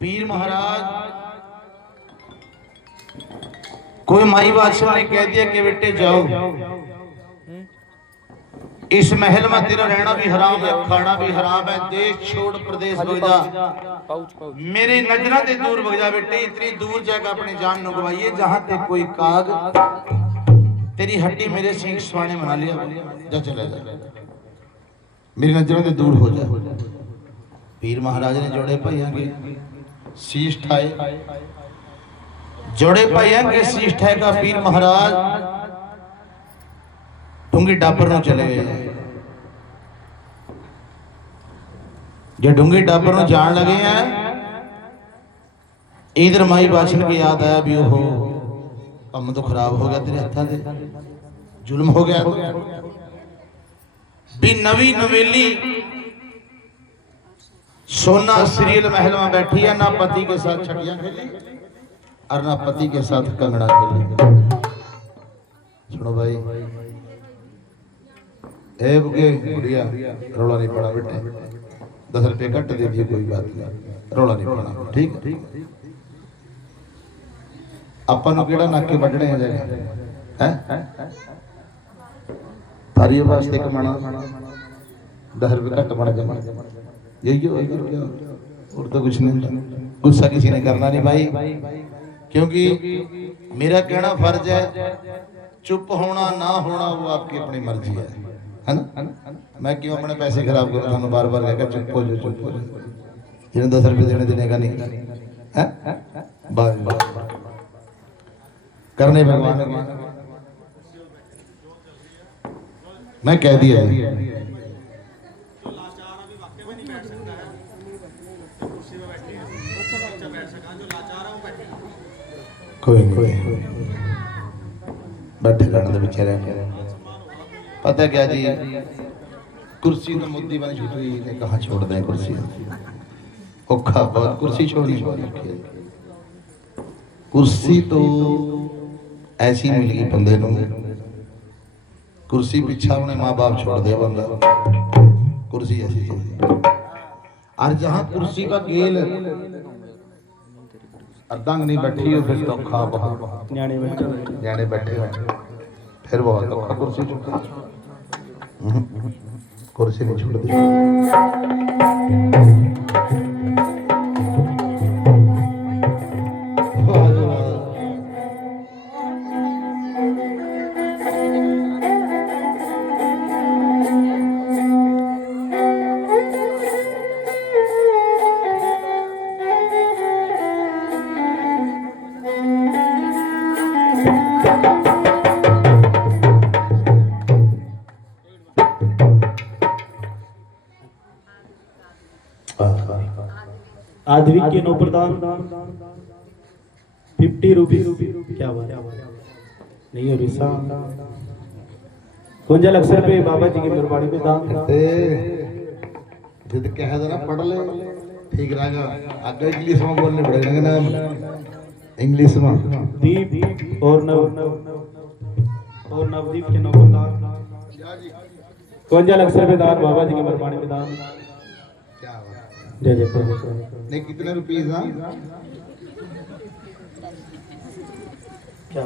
पीर महाराज कोई माई बादशाह ने कह दिया कि बेटे जाओ, इस महल में तेरा रहना भी हराम है, खाना भी हराम है, देश छोड़ प्रदेश भग जा, मेरी नजरा से दूर भग जा बेटे। इतनी दूर जाकर अपनी जान न गवाइए, जहां तक कोई काग तेरी हड्डी मेरे सिंह स्वाने बना लिया, जा चला जा, मेरी नजरों से दूर हो जा। पीर महाराज ने जोड़े भाइयों के शीश ठाए, जोड़े भाइयों के शीश ठाए का पीर महाराज डूंगी डाबर में चले गए। जो डूंगी डाबर में जान लगे हैं, इधर माई बादशाह की याद आया भी हो काम तो खराब हो गया, तेरे हत्था से जुल्म हो गया भी। नवी नवेली सोना सीरियल महल में बैठी है, ना पति के साथ छटियां खेली और ना पति के साथ कंगना खेली। सुनो भाई, ए बुगे बुढ़िया रोला नहीं पड़ा बेटे, 10 रुपए कट दे दिए, कोई बात नहीं, रोला नहीं पड़ा, ठीक। अपन केड़ा नाके वड्डने हैं थारी वास्ते कमाना, 10 रुपए कट बन जाना, यही और तो कुछ नहीं। गुस्सा किसी ने करना नहीं भाई, क्योंकि मेरा कहना फर्ज है, चुप होना ना होना वो आपकी अपनी मर्जी है ना। मैं क्यों अपने पैसे खराब करूं, थानू बार बार कहकर चुप हो जाओ, चुप हो जाओ, जिन्हें 10 रुपए देने का नहीं है, बस करने भगवान। मैं कह दिया कोई बैठे रहने बेचारे, पता क्या जी, कुर्सी तो मुद्दी बनी छुट रही है, कहाँ छोड़ दें कुर्सी, औखा बहुत कुर्सी छोड़नी पड़ी। कुर्सी तो ऐसी मिल गई बंदे नूं, कुर्सी पीछा अपने माँ बाप छोड़ दे बंदा, कुर्सी ऐसी चीज। और जहां कुर्सी का गेल अर्दंग नहीं बैठी हो, फिर तो औखा बहुत, न्याणे बैठे हो फिर बहुत औखा कुर्सी छूट, कुर्सी नहीं छूटती। आधविक के नौ प्रदान 50 रुपीज, क्या बात नहीं हो रिसा, 51 लाख रुपए बाबा जी की मेहरबानी में दान। जिद कह देना पढ़ ले ठीक रहेगा, आगे इंग्लिश में बोलने पड़ेगा ना, इंग्लिश में। दीप और नवदीप के नौ प्रदान 51 लाख रुपए दान, बाबा जी की मेहरबानी में दान। जय जय नहीं कितने रुपीस ना, क्या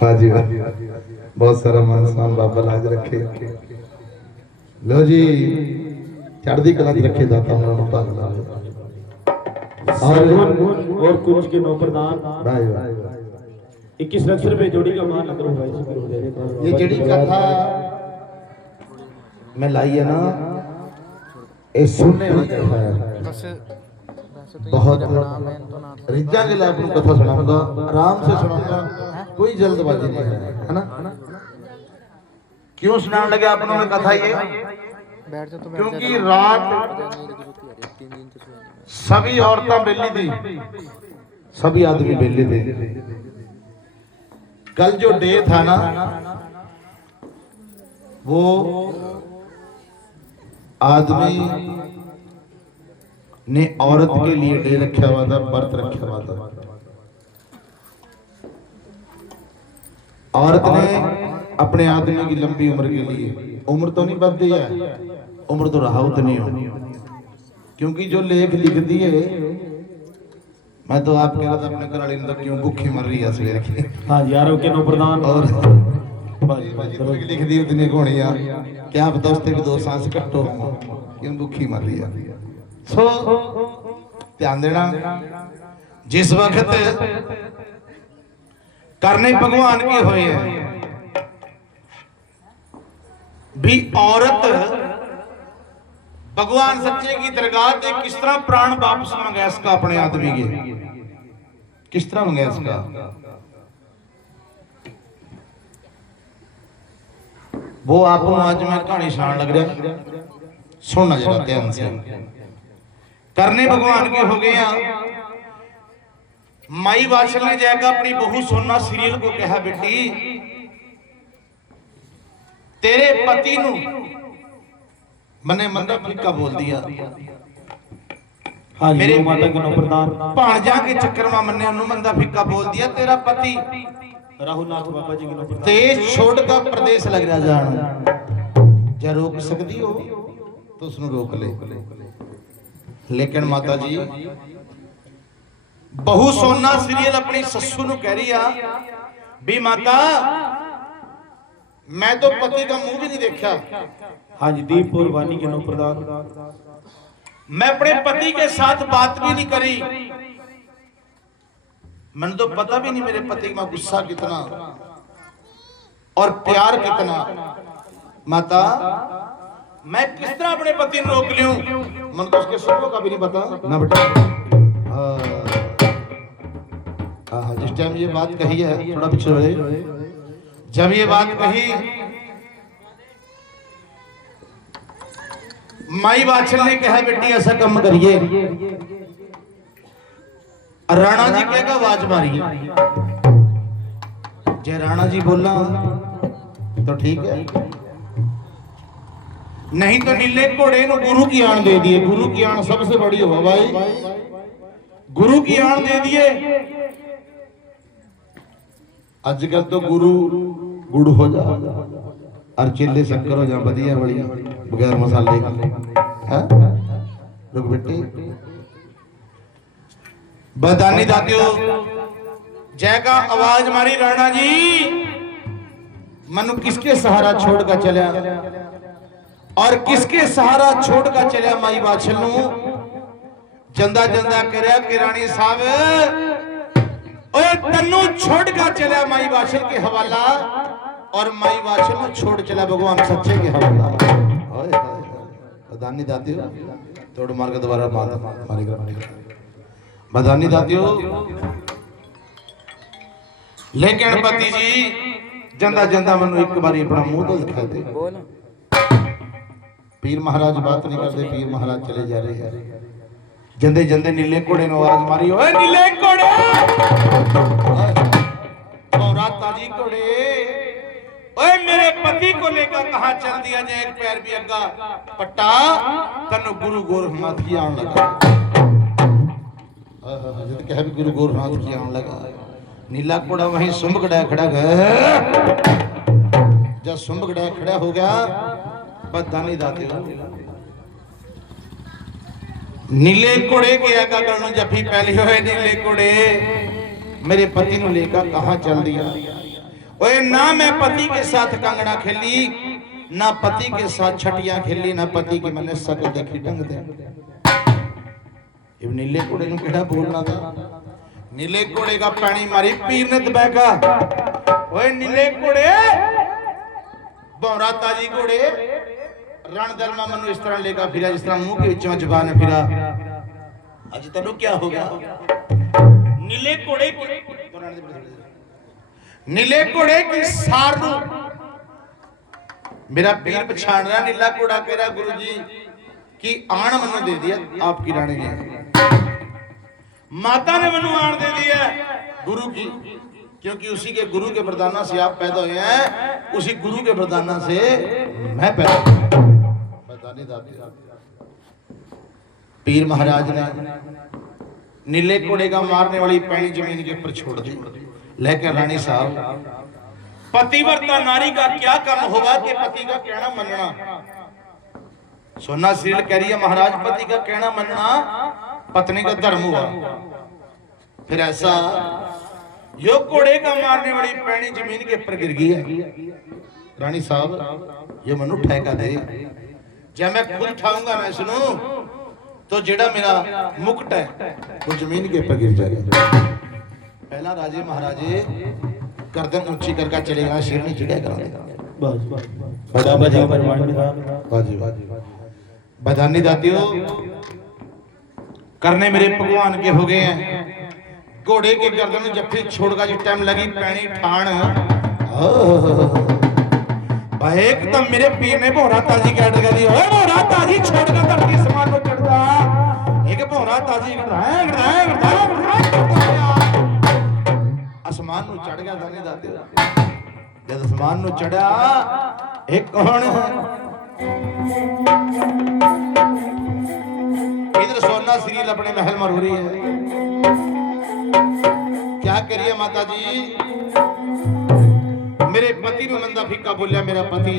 हाँ जी बहुत सारा मान सम्मान बाबा लाज रखे। लो जी चढ़दी कला रखे दाता हूं भाग ला और कुछ के नौ प्रदान भाई 21 लाख रुपए जोड़ी का मान लग रहा है। ये जेडी कथा मैं लाई है ना, ये सुनने बहुत रिजा के लिए आपको कथा सुनाऊंगा, आराम से सुनाऊंगा, कोई जल्दबाजी नहीं है ना। क्यों सुनाने लगे आपने में कथा ये, क्योंकि रात सभी औरतें बेली थी, सभी आदमी बेली थे। कल जो डे था ना, वो आदमी ने औरत के लिए डे रखा हुआ था, व्रत रखा हुआ था। औरत ने अपने आदमी की लंबी उम्र के लिए, उम्र तो नहीं बढ़ती है, उम्र तो रहा उतनी हो, क्योंकि जो लेख लिख दिए, मैं तो आप कह रहा था अपने घरवाली ने तो क्यों भूखी मर रही है सवेर की। हाँ जी आरोग्य नो प्रधान और लिख दी उतनी घोड़ी आ, क्या पता उससे भी 2 सांस कट्टो क्यों भूखी मर रही है। सो ध्यान देना, जिस वक्त करने भगवान के हुए हैं भी औरत भगवान सच्चे की दरगाह से किस तरह प्राण वापस मंगाया इसका अपने आदमी के, किस तरह मंगाया इसका। वो आपको आज मैं कहानी सुनाने लग रहा, सुनना जरा ध्यान से। करने भगवान के हो गए माई बादशाह ने जाकर अपनी बहू सोना सीरियल को कहा, बेटी तेरे पति नु मने मंदा फिक्का बोल दिया। हाँ जी मेरे माता के नो प्रधान भाणजा के चक्कर में मन्ने नु मंदा फिक्का बोल दिया। तेरा पति राहुलनाथ बाबा जी के नो प्रधान देश छोड़ कर प्रदेश लग रहा जान, जा रोक सकती हो तो उसनु रोक ले। लेकिन माता जी बहु सोना सीरियल अपनी ससु नु कह रही आ भी माता मैं तो पति का मुंह भी नहीं देखा। हाँ जी दीपपुर वानी के नो प्रधान मैं अपने पति के साथ बात भी नहीं करी, मैंने तो पता भी नहीं मेरे पति का गुस्सा कितना और प्यार कितना। माता मैं किस तरह अपने पति को रोक लूं, मन तो उसके सुखों का भी नहीं पता ना बेटा। हाँ जिस टाइम ये बात कही है, थोड़ा पीछे बढ़े, जब ये बात कही माई बादशाह ने कहा बेटी ऐसा कम करिए। राणा जी कहेगा आवाज मारी, जय राणा जी बोला तो ठीक है, नहीं तो नीले घोड़े नु गुरु की आन दे दिए। गुरु की आन सबसे बड़ी हो भाई, गुरु की आन दे दिए। आजकल तो गुरु गुड़ हो जा और चिल्ले शक्कर हो जा, बढ़िया बढ़िया बगैर मसाले का। रुक बेटी बदानी दादियों जय का आवाज मारी। राणा जी मनु किसके सहारा छोड़ कर चलिया और किसके सहारा छोड़ कर चलिया माई बादशाह नु जंदा जंदा करया कि रानी साहब ओए तन्नू छोड़ कर चलिया माई बादशाह के हवाला और माई बादशाह नु छोड़ चला भगवान सच्चे के हवाला। ओए बदानी दादियों तोड़ मार के दोबारा मारेगा बदानी दादियों। लेकिन पति जी जंदा जंदा मनु एक बार अपना मुंह तो दिखा दे। पीर महाराज बात नहीं करते, पीर महाराज चले जा रहे हैं। जंदे जंदे नीले घोड़े ने आवाज मारी, ओए नीले घोड़े और ताजी घोड़े, ओए मेरे पति को लेकर कहां चल दिया जाए, एक पैर भी अग्गा पट्टा तनु गुरु गोरखनाथ की आन लगा। जब कह भी गुरु गोरखनाथ की आन लगा, नीला घोड़ा वहीं सुंबगड़ा खड़ा गया। जब सुंबगड़ा खड़ा हो गया बदानी दाते नीले घोड़े के आका करनो जफी पहली होए, नीले घोड़े मेरे पति नु लेकर कहां चल दिया। ओए ना मैं पति के साथ कंगना खेली, ना पति के साथ छटियां खेली, ना पति की मैंने शकल देखी ढंग दे। नीले घोड़े नु केड़ा बोलना था, नीले घोड़े का पानी मारी पीर ने दबाएगा। ओए नीले घोड़े बौरा ताजी घोड़े रण दल में मनु इस तरह लेकर फिरा जिस तरह मुंह के बीच जुबान है फिरा। आज तेनू क्या हो गया। नीले घोड़े की सार नु मेरा पीर पछाण रहा, नीला घोड़ा कह रहा गुरु जी की आन मनु दे दिया आपकी रानी ने, माता ने मनु आन दे दिया गुरु की, क्योंकि उसी के गुरु के वरदाना से आप पैदा हुए हैं, उसी गुरु के वरदाना से मैं पैदा। पीर महाराज ने नीले घोड़े का मारने वाली पैनी जमीन के ऊपर छोड़ दी। लेकिन रानी साहब पतिव्रता नारी का क्या काम होगा कि पति का कहना मनना। सोना सील कह रही है महाराज पति का कहना मानना पत्नी का धर्म हुआ। फिर ऐसा यो घोड़े का मारने वाली पैनी जमीन के ऊपर गिर गई है। रानी साहब ये मनु ठेका दे, जब मैं खुद उठाऊंगा ना सुनो तो जेड़ा मेरा मुकुट है वो जमीन के ऊपर गिर जाएगा। पहला राजे महाराजे गर्दन ऊंची करके चलेगा, सिर नहीं चढ़ा करेगा। बाबा जी परमाण विधान बधानी दातियों करने मेरे भगवान के हो गए हैं। घोड़े के गर्दन जफ्फी छोड़कर जो टाइम लगी पैनी ठाण भाई एकदम मेरे पीर ने भोरा ताजी कैट कर दी। ओए भोरा ताजी छोड़कर तड़के समान को चढ़दा एक भोरा ताजी आसमान नु चढ़ गया। दानी दाते जब आसमान नु चढ़ा एक कौन इधर सोना सीरील अपने महल में रो रही है। क्या करिए माता जी, मेरे पति नु नंदा फीका बोलिया मेरा पति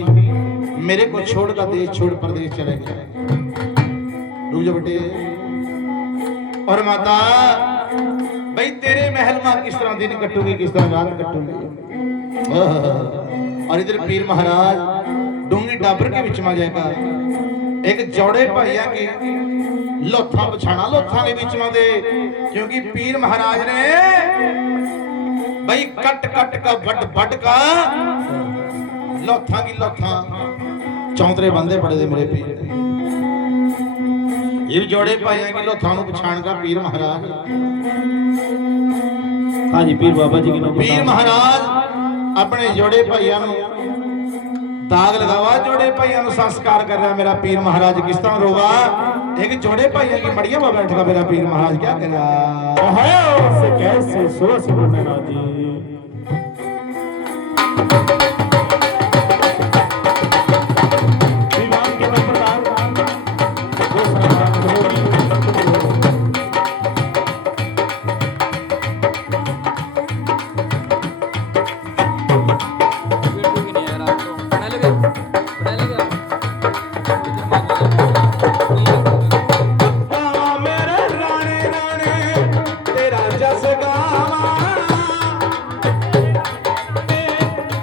मेरे को छोड़ का देश छोड़ प्रदेश चले गए। रुक जा बेटे। और माता भाई तेरे महल में किस तरह दिन कटूंगी, किस तरह रात कटूंगी। और इधर पीर महाराज डूंगी डाबर के बीच में जाएगा। एक जोड़े भाइया के लोथा बछाना लोथा के बीच में दे, क्योंकि पीर महाराज ने भाई कट कट का बट बट का लोथा की लोथा चौंतरे बंदे पड़े थे मेरे पीर। ये जोड़े भाइया की लोथा नु पछाण का पीर महाराज। हाँ जी पीर बाबा जी की पीर महाराज अपने जोड़े भाइया नु दाग लगावा। जोड़े भाइया नु संस्कार कर रहा मेरा पीर महाराज। किस तरह रोगा एक जोड़े भाइया की मड़िया में बैठा मेरा पीर महाराज। क्या कर रहा से कैसे सोच मेरा जी विमान के प्रधान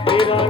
तेरा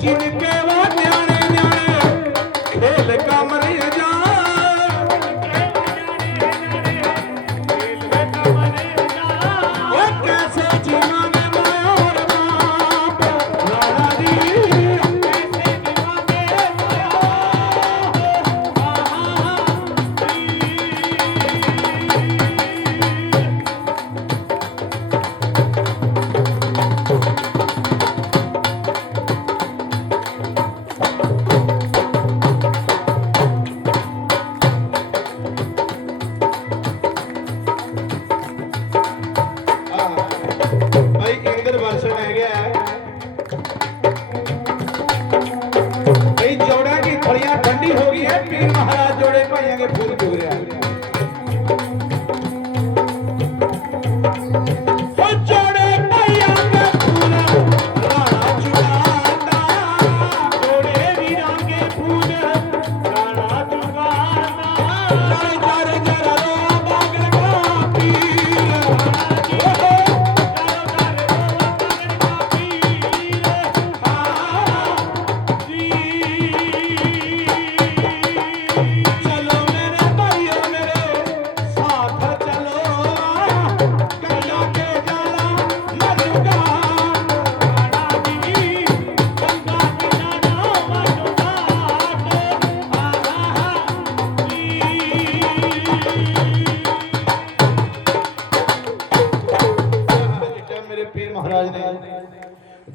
जिनके वो न्याणे न्याणे खेल कमर जा कैसे जीवा में माया और बाप राणा जी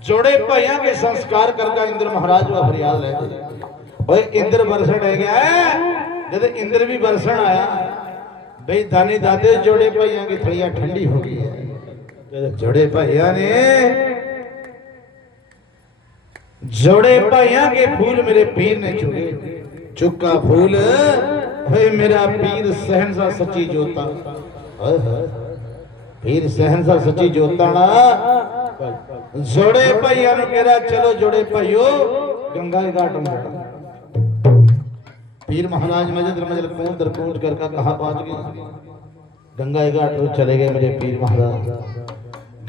जोड़े भाइयों के संस्कार करके इंद्र महाराज व फरियाद ले इंद्र बरसण है गया जब इंद्र भी बरसण आया भाई दानी दादे जोड़े भाइयों की थड़ियां ठंडी हो गई है जोड़े भाइयों ने जोड़े भाइयों के फूल मेरे पीर ने चुके चुका फूल मेरा पीर सहनसा सच्ची जोता पीर सहनसा सच्ची जोताना जोड़े भाइयों ने कह चलो जोड़े भाइयों गंगा के घाट में पीर महाराज मजद मजल कूद दर कूद करके कहा पहुंच गए गंगा के घाट पर चले गए मेरे पीर महाराज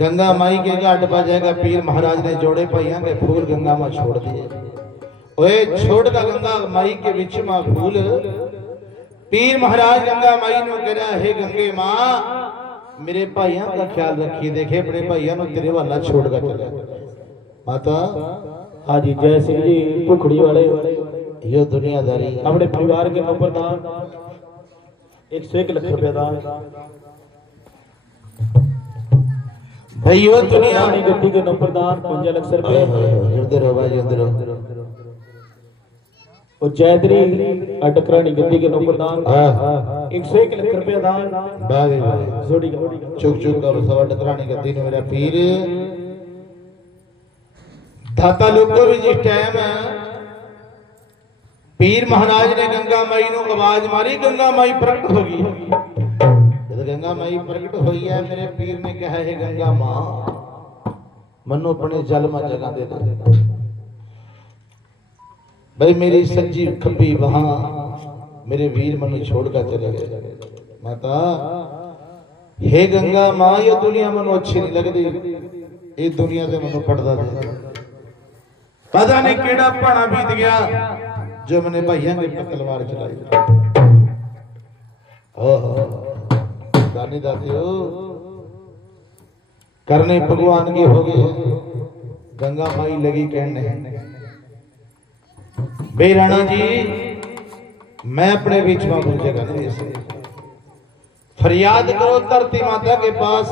गंगा माई के घाट पर जाएगा पीर महाराज ने जोड़े भाइयों के फूल गंगा में छोड़ दिए ओए छोड़ दा गंगा माई के बीच में फूल पीर महाराज गंगा माई ने कह रहा है गंगे मां मेरे भाइयों का ख्याल रखिए देखे अपने भाइयों ने तेरे वाला छोड़ कर चले माता हाँ जी जय सिंह जी भुखड़ी वाले ये दुनियादारी अपने परिवार के ऊपर दान 101 लाख रुपया दान भाइयों दुनिया गड्डी के नंबर दान 55 लाख रुपए इधर हो भाई इधर हो और जयदरी अटकरानी गद्दी के नंबर दान 101 लाख रुपया दान बागे जोड़ी चुक चुक का सवा अटकरानी गद्दी ने मेरा पीर दाता लोग को भी जिस टाइम पीर महाराज ने गंगा माई नु आवाज मारी गंगा माई प्रकट हो गई जब गंगा माई प्रकट हुई है मेरे पीर ने कहा है गंगा मां मनो अपने जल में जगह दे दे भाई मेरी सज्जी खब्बी वहां मेरे वीर मनु छोड़कर चले गए माता हे गंगा मां ये दुनिया मनु अच्छी नहीं लगती ये दुनिया से मनु पड़ता दे पता नहीं केड़ा पाना बीत गया जो मैंने भैया ने तलवार चलाई दानी दादियो करने भगवान की हो गए गंगा माई लगी कहने बे राणा जी मैं अपने बीच में अपनी जगह नहीं दे सकता फरियाद करो धरती माता के पास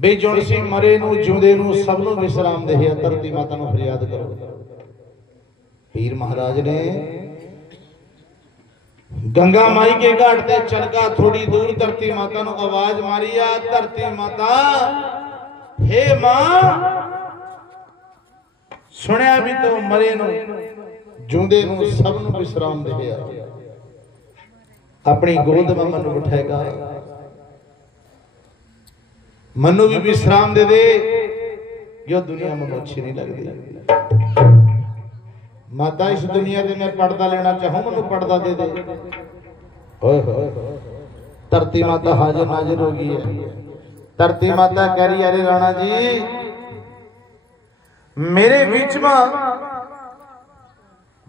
बे जोन सी मरे नु जिंदे नु सब नु विश्राम दे है धरती माता नु फरियाद करो पीर महाराज ने गंगा माई के घाट ते चलका थोड़ी दूर धरती माता नु आवाज मारी आ धरती माता हे मां सुनिया भी तो मरे नु जूंदे नु सब नु विश्राम दे अपनी गोद में मनु बिठाएगा मनु भी विश्राम दे दे यो दुनिया में अच्छी नहीं लगती माता इस दुनिया में मैं पर्दा लेना चाहूं मनु पर्दा दे दे धरती माता हाजिर नाजिर हो गई है धरती माता कह रही अरे राणा जी मेरे बीच में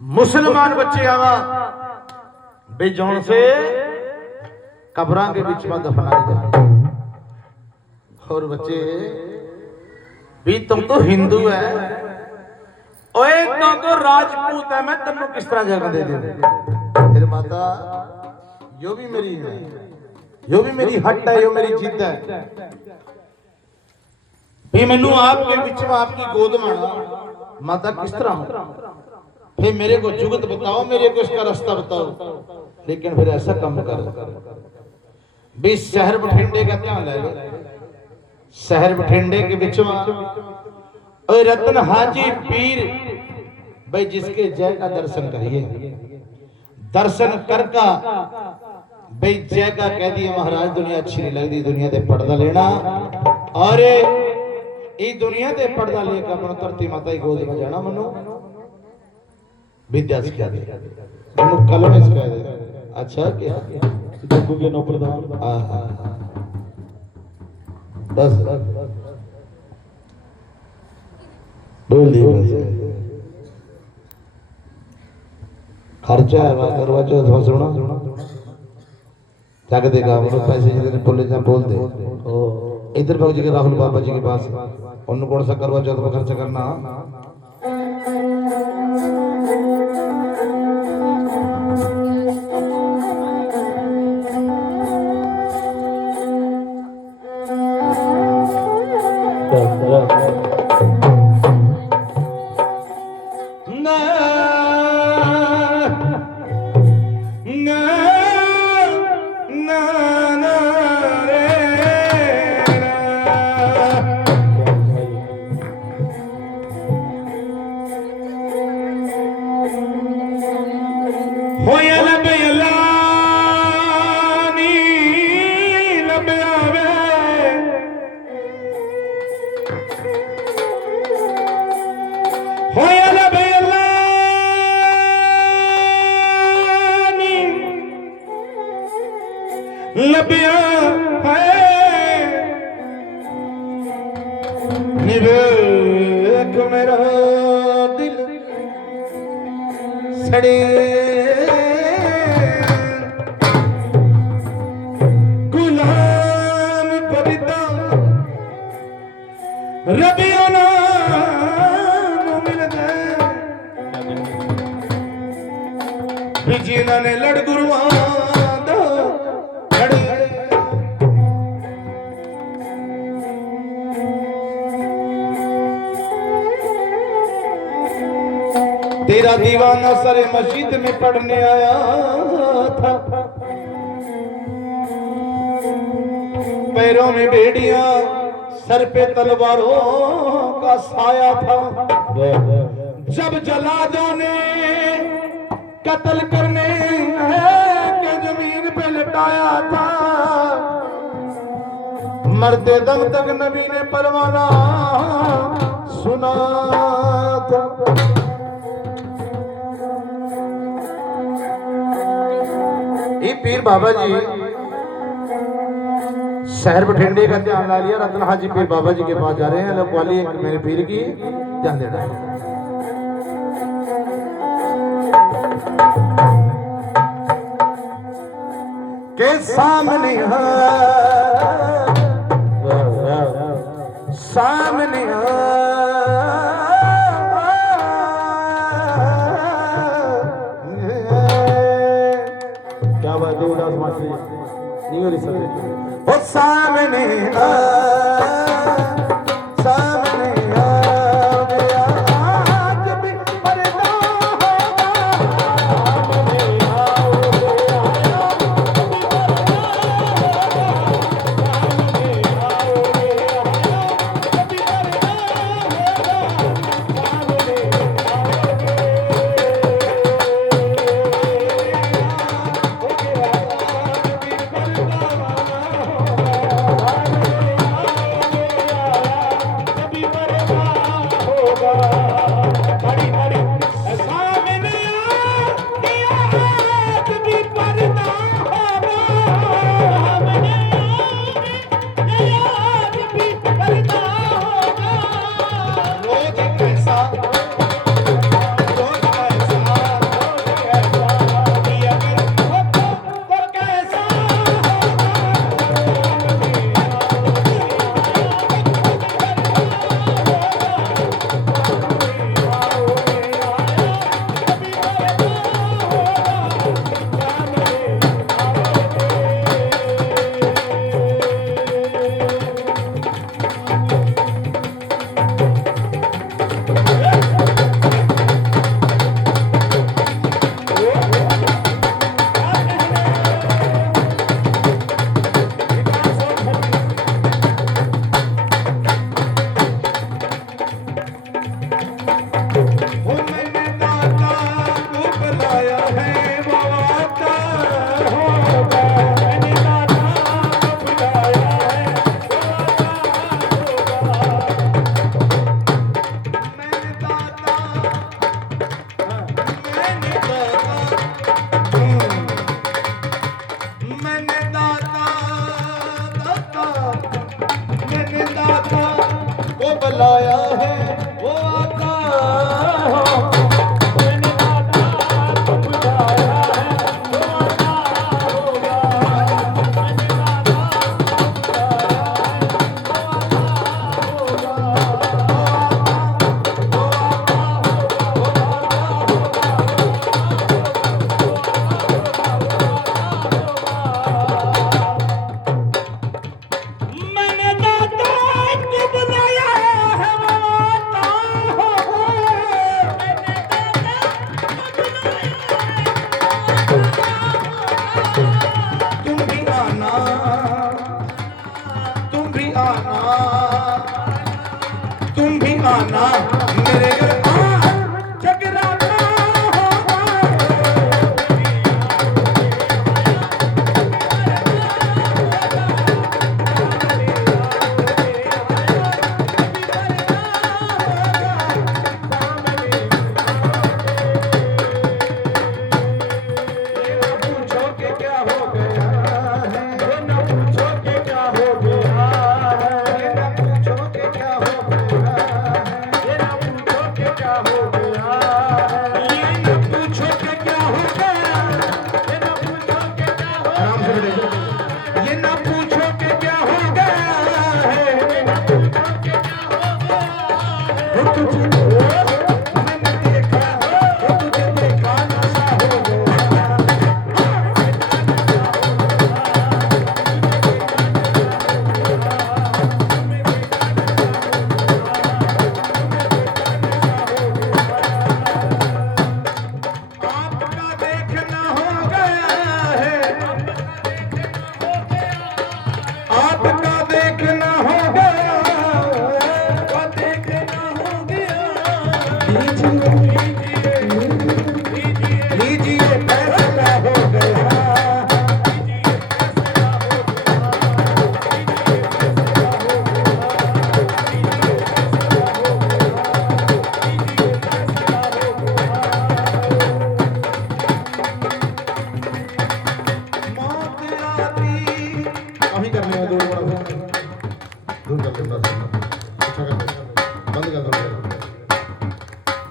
मुसलमान बच्चे आवा बेजौन से कब्रां के बीच में दफनाए जाए और बच्चे भी तुम तो हिंदू है ओए तो राजपूत है मैं तेनों किस तरह जगह दे दूं। फिर माता यो भी मेरी है, यो भी मेरी हट है, यो मेरी जीत है भी मैनू आपके बीच में आपकी गोद माना माता किस तरह। फिर मेरे को जुगत बताओ, मेरे को इसका रास्ता बताओ। लेकिन फिर ऐसा कम कर भी शहर बठिंडे का ध्यान ले लो। शहर बठिंडे के बीच में रतन हाजी पीर भाई जिसके जय का दर्शन करिए, दर्शन कर का भाई जय का कह दिए महाराज दुनिया अच्छी नहीं लगती, दुनिया ते पर्दा लेना और ये दुनिया ते पर्दा लेकर अपना धरती माता की गोद में जाना। मनु विद्या सिखा दे, मनु कलम सिखा दे। अच्छा क्या जग्गू के नौ प्रधान बस बोल दिए बस खर्चा है वहां करवा चौथ में सुना जाके देखा हम लोग पैसे जितने बोले जा बोल दे। इधर भगत जी के राहुल बाबा जी के पास उनको कौन सा करवा चौथ में खर्चा करना। लबिया है निवेक मेरा दिल सड़े गुलाम बबिता रबिया नाम मिल गए बिजीना ने लड़ गुरुआ तेरा दीवाना सरे मस्जिद में पढ़ने आया था, पैरों में बेड़ियां सर पे तलवारों का साया था। जब जलादों ने कत्ल करने के जमीन पे लटाया था, मरते दम तक नबी ने परवाना सुना था। ये पीर बाबा जी शहर बठिंडे का ध्यान ला लिया। रतन हाजी पीर बाबा जी के पास जा रहे हैं। लोग वाली मेरे पीर की ध्यान देना के सामने सामने देवदास मास्टर नहीं हो रही सब वो सामने सामने आ गया आज भी पर्दा दीवाना मेरे घर जगराता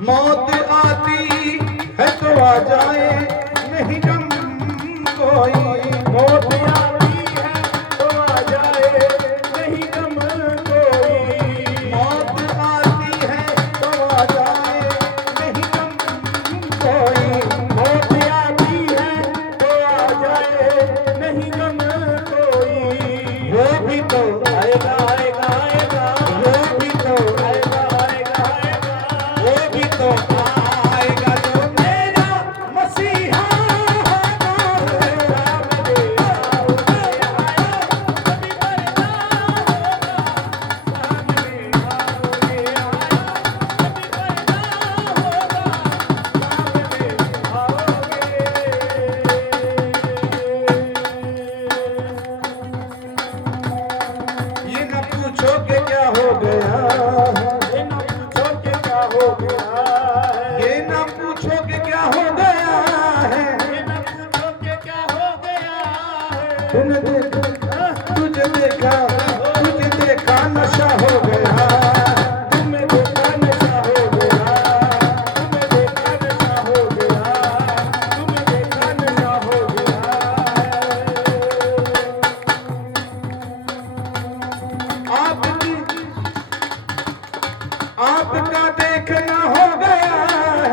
मौत आती है तो आ जाए नहीं गम कोई मौत आती है तो आ जाए नहीं गम कोई मौत आती है तो आ जाए नहीं गम कोई मौत आती है तो आ जाए नहीं गम कोई वो भी तो आएगा आएगा आएगा वो भी तो आएगा आएगा आएगा वो भी तो आएगा जो मेरा मसीहा ये न पूछो कि क्या हो गया ये न पूछो कि क्या हो गया ये न पूछो कि क्या हो गया है ये न पूछो कि क्या हो गया है तूने देखा तुझे देखा नशा हो गया तुम्हें देखा नशा हो गया तुम्हें देखा नशा हो गया तुम्हें देखा नशा हो गया आपका देखना हो गया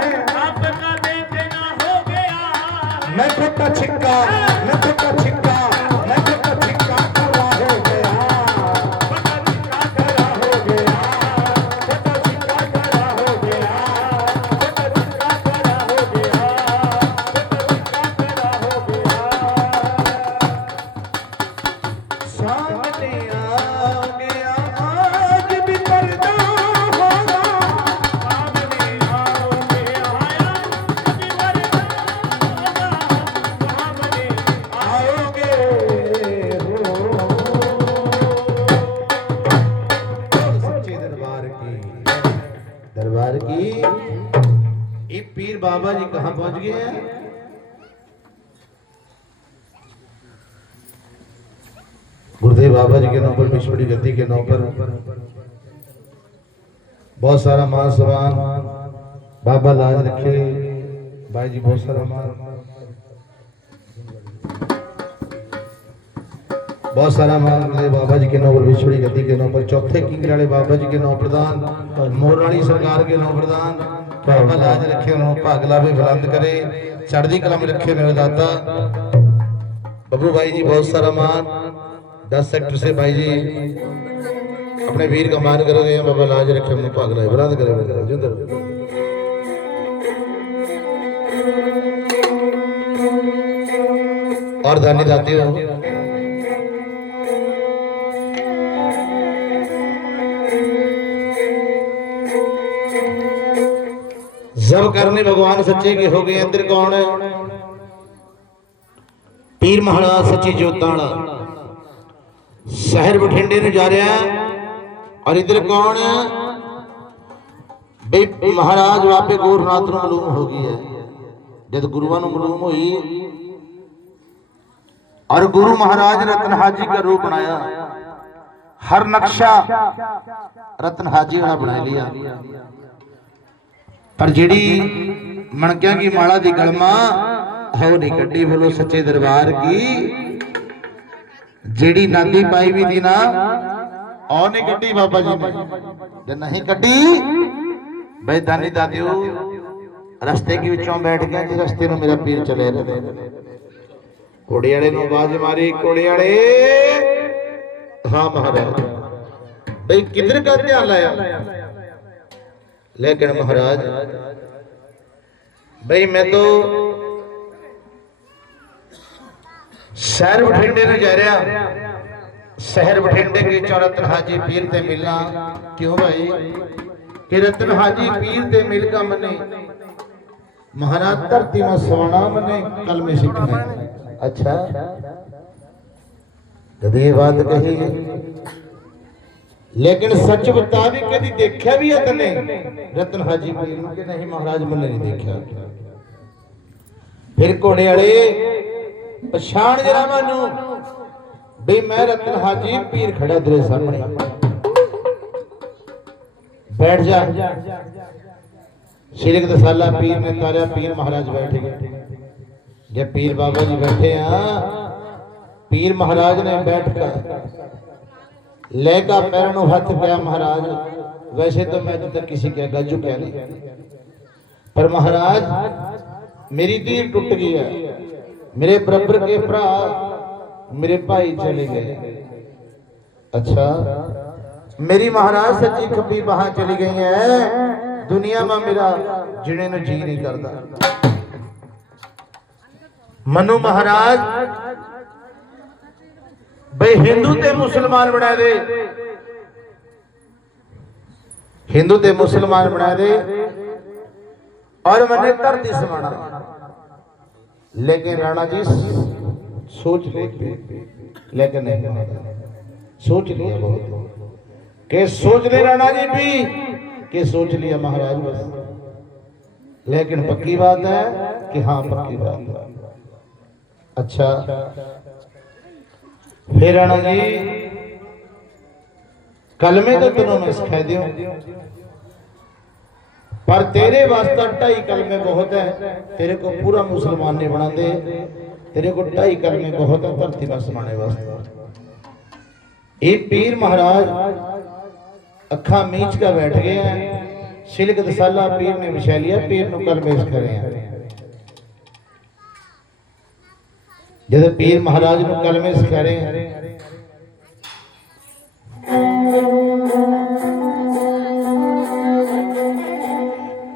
है आपका देखना हो गया है मैं छोटा छिक्का मैं छोटा छिक्का मैं छोटा छिक्का खड़ा हो गया छोटा छिक्का खड़ा हो गया छोटा छिक्का खड़ा हो गया छोटा छिक्का खड़ा हो गया छोटा छिक्का खड़ा हो गया सामने आ गया आज भी पर्दा होगा सामने आओगे आया कभी पर्दा होगा सामने आओगे हो सच्चे दरबार की ये पीर बाबा जी कहाँ पहुंच गए हैं गुरुदेव बाबा जी के नाम पर विश्वड़ी गद्दी के नाम पर बहुत सारा मान सम्मान बाबा लाज रखे भाई जी बहुत सारा मान बहुत सारा मान गुरुदेव बाबा जी के नाम पर विश्वड़ी गद्दी के नाम पर चौथे किंग वाले बाबा जी के नाम प्रधान मोररानी सरकार के नाम प्रधान बाबा लाज रखे उन्होंने भाग लावे बुलंद करे चढ़दी कला में रखे मेरे दाता बब्बू भाई जी बहुत सारा मान 10 सेक्टर से भाई जी अपने वीर का मान करोगे बाबा लाज रखे हमने भाग लाए बुलंद करे जिंदर और धन्य दाते हो सब करने भगवान सच्चे के हो गए। अंदर कौन है? पीर महाराज सच्ची जोतां वाला शहर बठिंडे ਨੂੰ जा रहा है। और इधर कौन है? बे महाराज बाबे गोरखनाथ ਨੂੰ मालूम हो गई है। जब गुरुआं ਨੂੰ मालूम हुई और गुरु महाराज रतन हाजी का रूप बनाया। हर नक्शा रतन हाजी वाला बना लिया। पर जिहड़ी मणकियां की माला दी गलमा है वो नहीं कड्डी। बोलो सच्चे दरबार की। जिहड़ी नादी पाई भी थी ना और नहीं कड्डी बाबा जी ने। जब नहीं कड्डी भाई दानी दादियों रस्ते के विचों बैठ गया जी। रस्ते में मेरा पीर चले रहे। घोड़े वाले ने आवाज मारी, घोड़े वाले। हाँ महाराज भाई किधर का ध्यान लाया? लेकिन महाराज भाई मैं तो शहर बठिंडे में जा रहा। शहर बठिंडे के चो रतन हाजी पीर ते मिलना। क्यों भाई? कि रतन हाजी पीर ते मिल का मने महाराज धरती में सोना मने कल में सीखना। अच्छा कभी ये बात कही लेकिन सच बता भी कभी देखा भी है तने रतन हाजी पीर के? नहीं महाराज मैंने नहीं देखा। फिर घोड़े वाले पछाण जरा मानू बे मैं रतन हाजी पीर खड़ा तेरे सामने। बैठ जा। शिरक दसाला पीर ने तारा। पीर महाराज बैठ गए। जब पीर बाबा जी बैठे हैं पीर महाराज ने बैठ कर लेगा पैरों हाथ किया। महाराज वैसे तो मैं तो किसी के गजू कह नहीं, पर महाराज मेरी दिल टूट गई है। मेरे बराबर के भरा मेरे भाई चले गए। अच्छा मेरी महाराज सच्ची खब्बी बाहां चली गई है। दुनिया में मेरा जीने ਨੂੰ जी नहीं करता। मनु महाराज भाई हिंदू ते मुसलमान बना दे। हिंदू ते मुसलमान बना दे और मैंने धरती समाना। लेकिन राणा जी सोच ले। लेकिन नहीं सोच लिया बहुत के सोच ले राणा जी भी के सोच लिया महाराज बस। लेकिन पक्की बात है कि हाँ पक्की बात है। अच्छा फिर राणा जी कलमे तो तेनों मैं सिखा दियो पर तेरे वास्ते 2.5 कलमे बहुत है। तेरे को पूरा मुसलमान नहीं बना दे। तेरे को 2.5 कलमे बहुत है धरती में समाने वास्ते। ये पीर महाराज अखा मीच का बैठ गए हैं। शिलक दसाला पीर ने विछा लिया। पीर नु कलमे सिखा रहे हैं। जैसे पीर महाराज नु कलमे सिखा रहे हैं।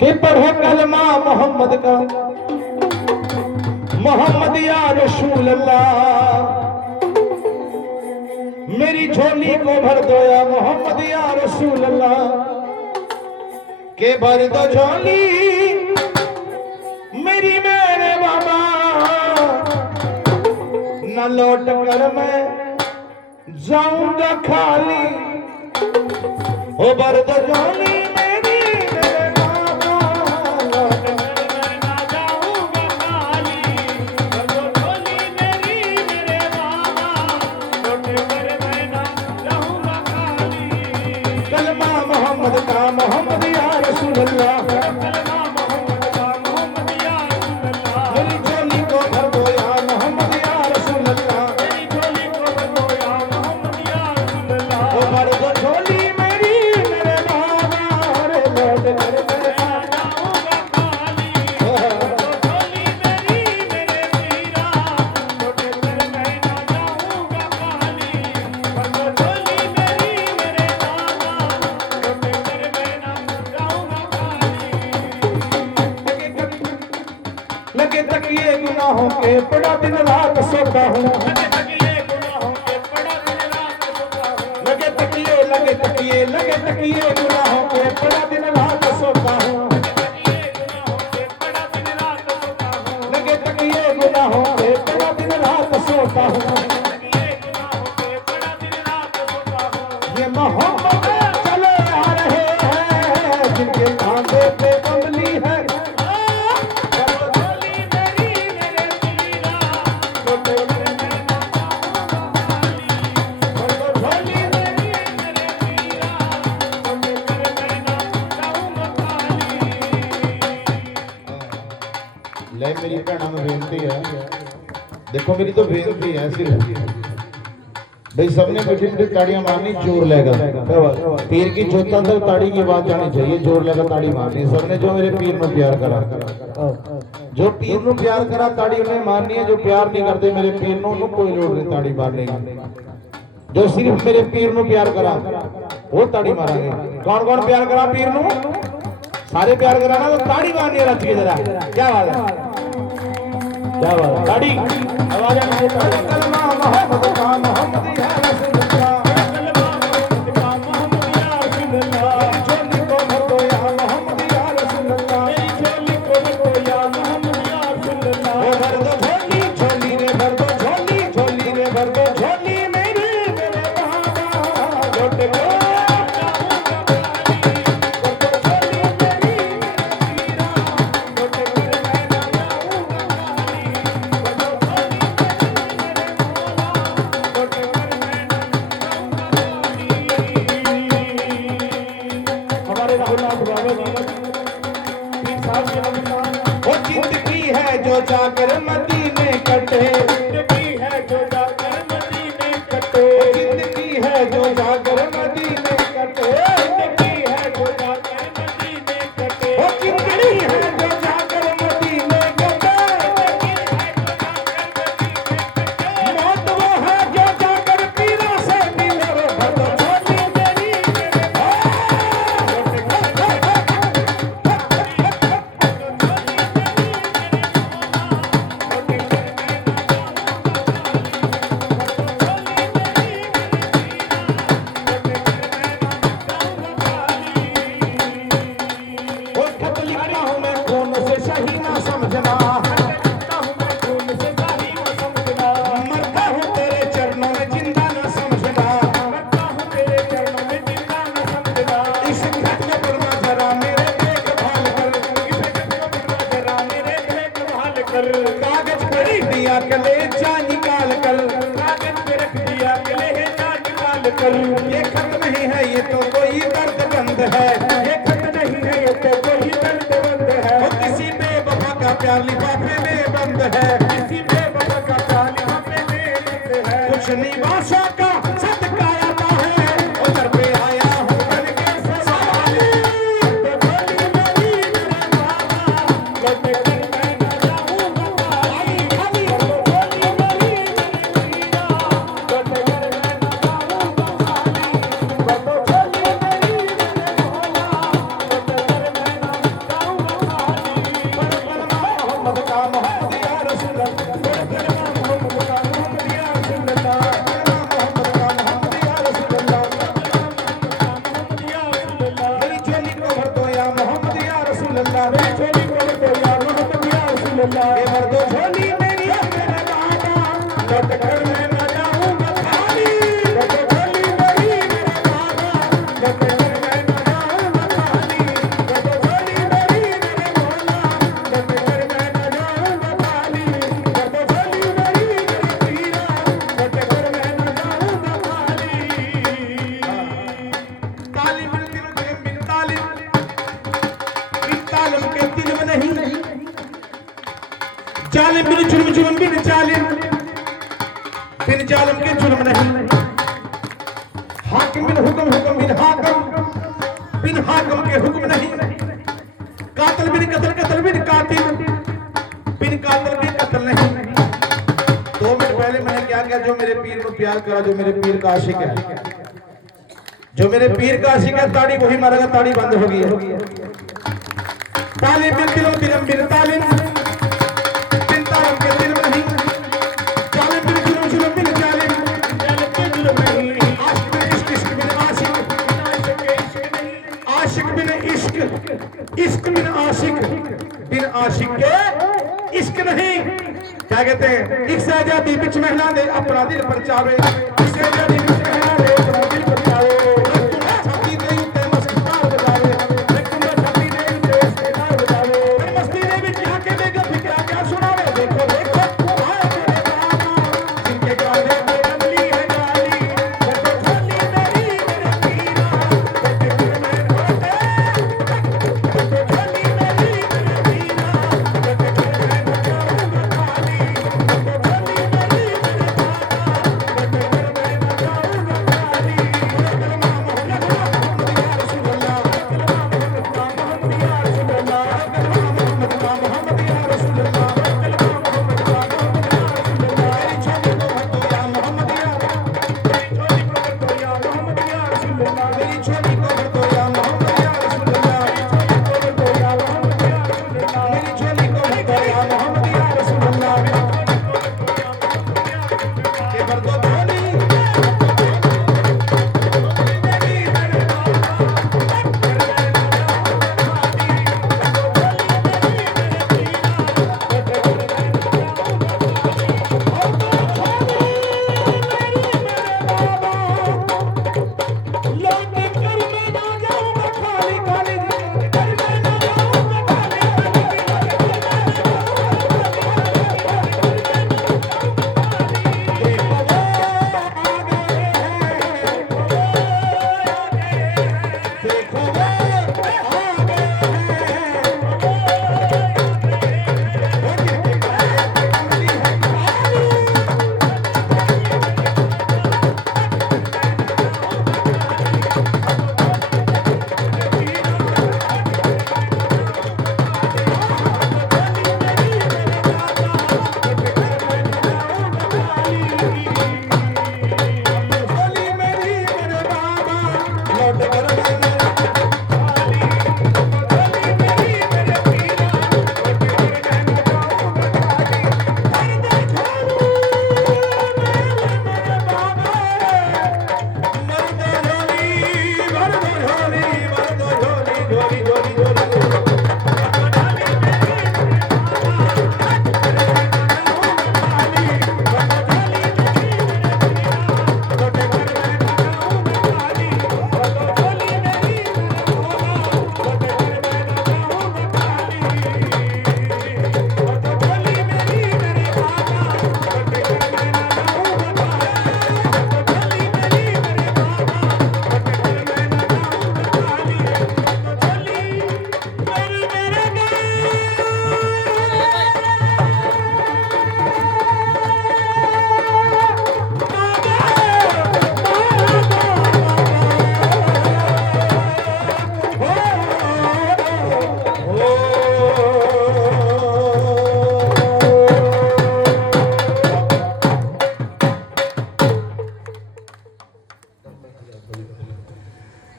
कि पढ़ो कलमा मोहम्मद का, मोहम्मद या रसूल अल्लाह। मेरी झोली को भर दो या मोहम्मद या रसूल अल्लाह। के भर दो झोली मेरी मेरे बाबा। न लौट कर मैं जाऊंगा खाली। ओ भर दो झोली मेरी मेरे बाबा। लौट कर मैं ना जाऊंगा खाली। भर दो झोली मेरी मेरे बाबा। लौट कर मैं ना जाऊंगा खाली। कलमा मोहम्मद का मोहम्मद या रसूल अल्लाह। कलमा मोहम्मद का मोहम्मद या रसूल अल्लाह। मेरी झोली को भर दो या मोहम्मद या रसूल अल्लाह। मेरी झोली को भर दो या मोहम्मद या रसूल अल्लाह। ओ भर दो झोली मेरी मेरे बाबा। रे लौट कर मैं ना जाऊंगा खाली। भर दो झोली मेरी मेरे वीरा। लौट कर मैं ना जाऊंगा खाली। भर दो झोली मेरी मेरे बाबा। लौट कर मैं ना जाऊंगा खाली। लगे तकिए गुनाहों के बड़ा दिन रात सोता हूँ। लगे तकिए गुनाहों के बड़ा दिन रात सोता हूँ। लगे तकिए गुनाहों के बड़ा दिन रात सोता हूँ। लगे तकिए गुनाहों सोता हूँ, ये मोहब्बत चले आ रहे हैं जिनके कांधे पे कमली है। ले मेरी भैन में बेनती है, देखो मेरी तो बेनती है सिर्फ भाई सबने मीठी मीठी ताड़ियां मारनी, जोर लेगा पीर की जोता तक ताड़ी की बात जानी चाहिए, जोर लेगा ताड़ी मारनी सबने। जो मेरे पीर में प्यार करा, जो पीर में प्यार करा ताड़ी उन्हें मारनी है, जो प्यार नहीं करते मेरे पीर नो कोई लोड़ नहीं ताड़ी मारने की। जो सिर्फ मेरे पीर में प्यार करा वो ताड़ी मारेंगे। कौन कौन प्यार करा पीर नो? सारे प्यार करा ना, तो ताड़ी मारनी है रच के जरा। क्या बात है, क्या बात है, ताड़ी आवाज आनी चाहिए। कलमा मोहम्मद का मोहम्मद या रसूलुल्लाह, कलमा मोहम्मद का मोहम्मद या रसूलुल्लाह, झोली को भर दो या मोहम्मद या रसूलुल्लाह, मेरी झोली को भर दो या मोहम्मद या रसूलुल्लाह। ओ भर दो झोली, झोली रे भर दो झोली, झोली रे भर दो झोली मेरी मेरे बाबा लौट गए। वो जिंदगी है जो जाकर मदीने कटे, जिंदगी है जो जाकर मदीने कटे, जिंदगी है जो जाकर मदीने कटे, जिंदगी है जो जाकर मदीने कटे, वो जिंदगी है जो जाकर मदीने कटे, मौत वो है जो जाकर पीरा से मिले। भर दो झोली मेरी मेरे कागज पे रख दिया कलेजा निकाल कर, कागज पे रख दिया कलेजा निकाल कर। ये खत नहीं है ये तो कोई दर्द बंद है, ये खत नहीं है ये तो कोई दर्द बंद है। वो किसी बेवफा का प्यार लिफाफे में बंद है, किसी बेवफा का प्यार लिफाफे में बंद है। कुछ निवासों का सदका आता है, उधर पे आया हूँ बन के सवारी। जालिम बिन जुल्म जुल्म बिन जालिम के जुल्म नहीं, हाकिम बिन हुक्म हुक्म बिन हाकिम के हुक्म नहीं, कातिल बिन कत्ल कत्ल बिन कातिल के कत्ल नहीं। 2 मिनट पहले मैंने क्या किया? जो मेरे पीर को प्यार करा, जो मेरे पीर का आशिक है, जो मेरे पीर का आशिक है, ताड़ी वही मारेगा, ताड़ी बंद हो गई है। तालिम बिन दिलो दिलम बिन तालिम के दिल नहीं, जालिम बिन जुल्म जुल्म बिन जालिम के जुल्म नहीं, आशिक बिन इश्क इश्क बिन आशिक, आशिक बिन इश्क इश्क बिन आशिक के इश्क नहीं। क्या कहते हैं, एक शहजादी बिच महिला दे अपना दिल परचावे, एक शहजादी बिच महिला दे अपना दिल परचावे, छाती दे उत्ते मस्तार बजावे, छाती दे उत्ते मस्तार बजावे, मस्ती दे विच आके बेगा फिकरा क्या सुनावे, देखो देखो आए मेरे बाबा जिनके गाने पे कमली है गाली, देखो झोली मेरी मेरे पीरा, देखो मैं होते, देखो झोली मेरी मेरे पीरा, देखो मैं नचाऊंगा खाली, देखो झोली मेरी मेरे बाबा, देखो मैं नचाऊंगा खाली, कलमा मोहम्मद या रसूल अल्लाह, कलमा मोहम्मद या रसूल अल्लाह, कलमा मोहम्मद या रसूल अल्लाह, कलमा मोहम्मद या रसूल अल्लाह, मेरी छोटी को भर दो या मोहम्मद या, मेरी छोटी को भर दो या मोहम्मद या रसूल अल्लाह, मेरी छोटी को भर दो या मोहम्मद या रसूल अल्लाह, मेरी छोटी को भर दो या मोहम्मद या रसूल अल्लाह, मेरी छोटी को भर दो या मोहम्मद या रसूल अल्लाह, के भर दो झोली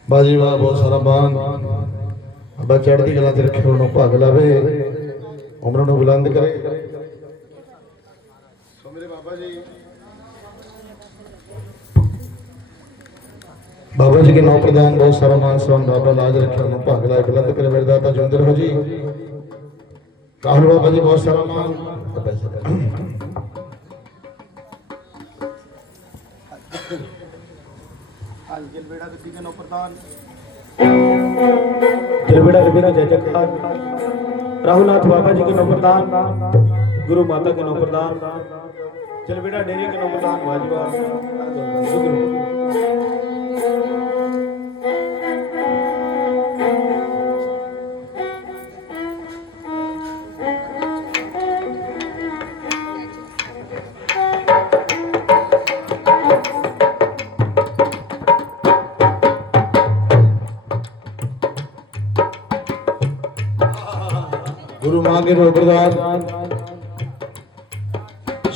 बाजी वाह बहुत सारा बान अब्बा चढ़ती कला ते रखे उन्होंने भाग लावे उम्र नु बुलंद करे सो मेरे बाबा जी के नौ प्रधान बहुत सारा मान सम्मान बाबा लाज रखे उन्होंने भाग लाए बुलंद करे मेरे दाता जुंदर हो जी राहुल बाबा जी बहुत सारा मान गिलबेड़ा गद्दी के नौ प्रधान गिलबेड़ा रबी का जय जयकार राहुलनाथ बाबा जी के नौ प्रधान गुरु माता के नौ प्रधान गिलबेड़ा डेरी के नौ प्रधान वाजवा गुरु माँ के प्रधान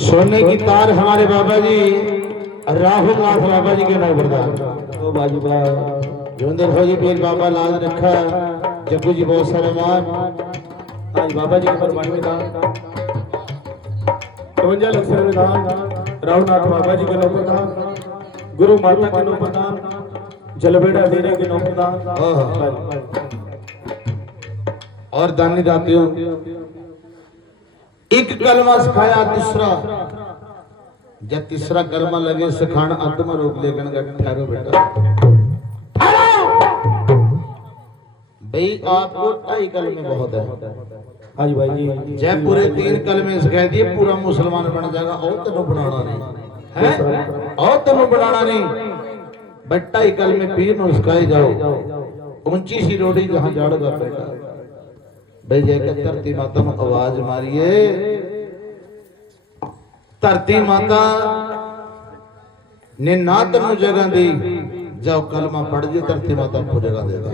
सोने की तार हमारे बाबा जी राहुल नाथ बाबा जी के नाम प्रधान तो बाजूबा जोंदर फौजी पीर बाबा लाज रखा जग्गू जी बहुत सारे मान आज बाबा जी के परवान में दान 52 लाख से दान राहुलनाथ बाबा जी के नौ प्रधान गुरु माता के नौ प्रधान जलबेड़ा डेरे के नौ प्रधान और दानी दातियों एक कलमा सिखाया दूसरा, जब तीसरा कलमा लगे सिखाना आत्मा रोक लेकर ठहरो बेटा, भाई आपको 2.5 कलमे बहुत है। हाँ जी भाई जी। जब पूरे 3 कलमे सिखा दिए पूरा मुसलमान बन जाएगा। और तेन बनाना नहीं है, और तेन बनाना नहीं, बट 2.5 कलमे पीर नु सिखाए जाओ। ऊंची सी रोटी जहां जाड़गा बेटा, भाई जैसे धरती माता को आवाज मारिए, धरती माता ने ना तेन जगह दी, जाओ कलमा पढ़ जी, धरती माता को जगह देगा।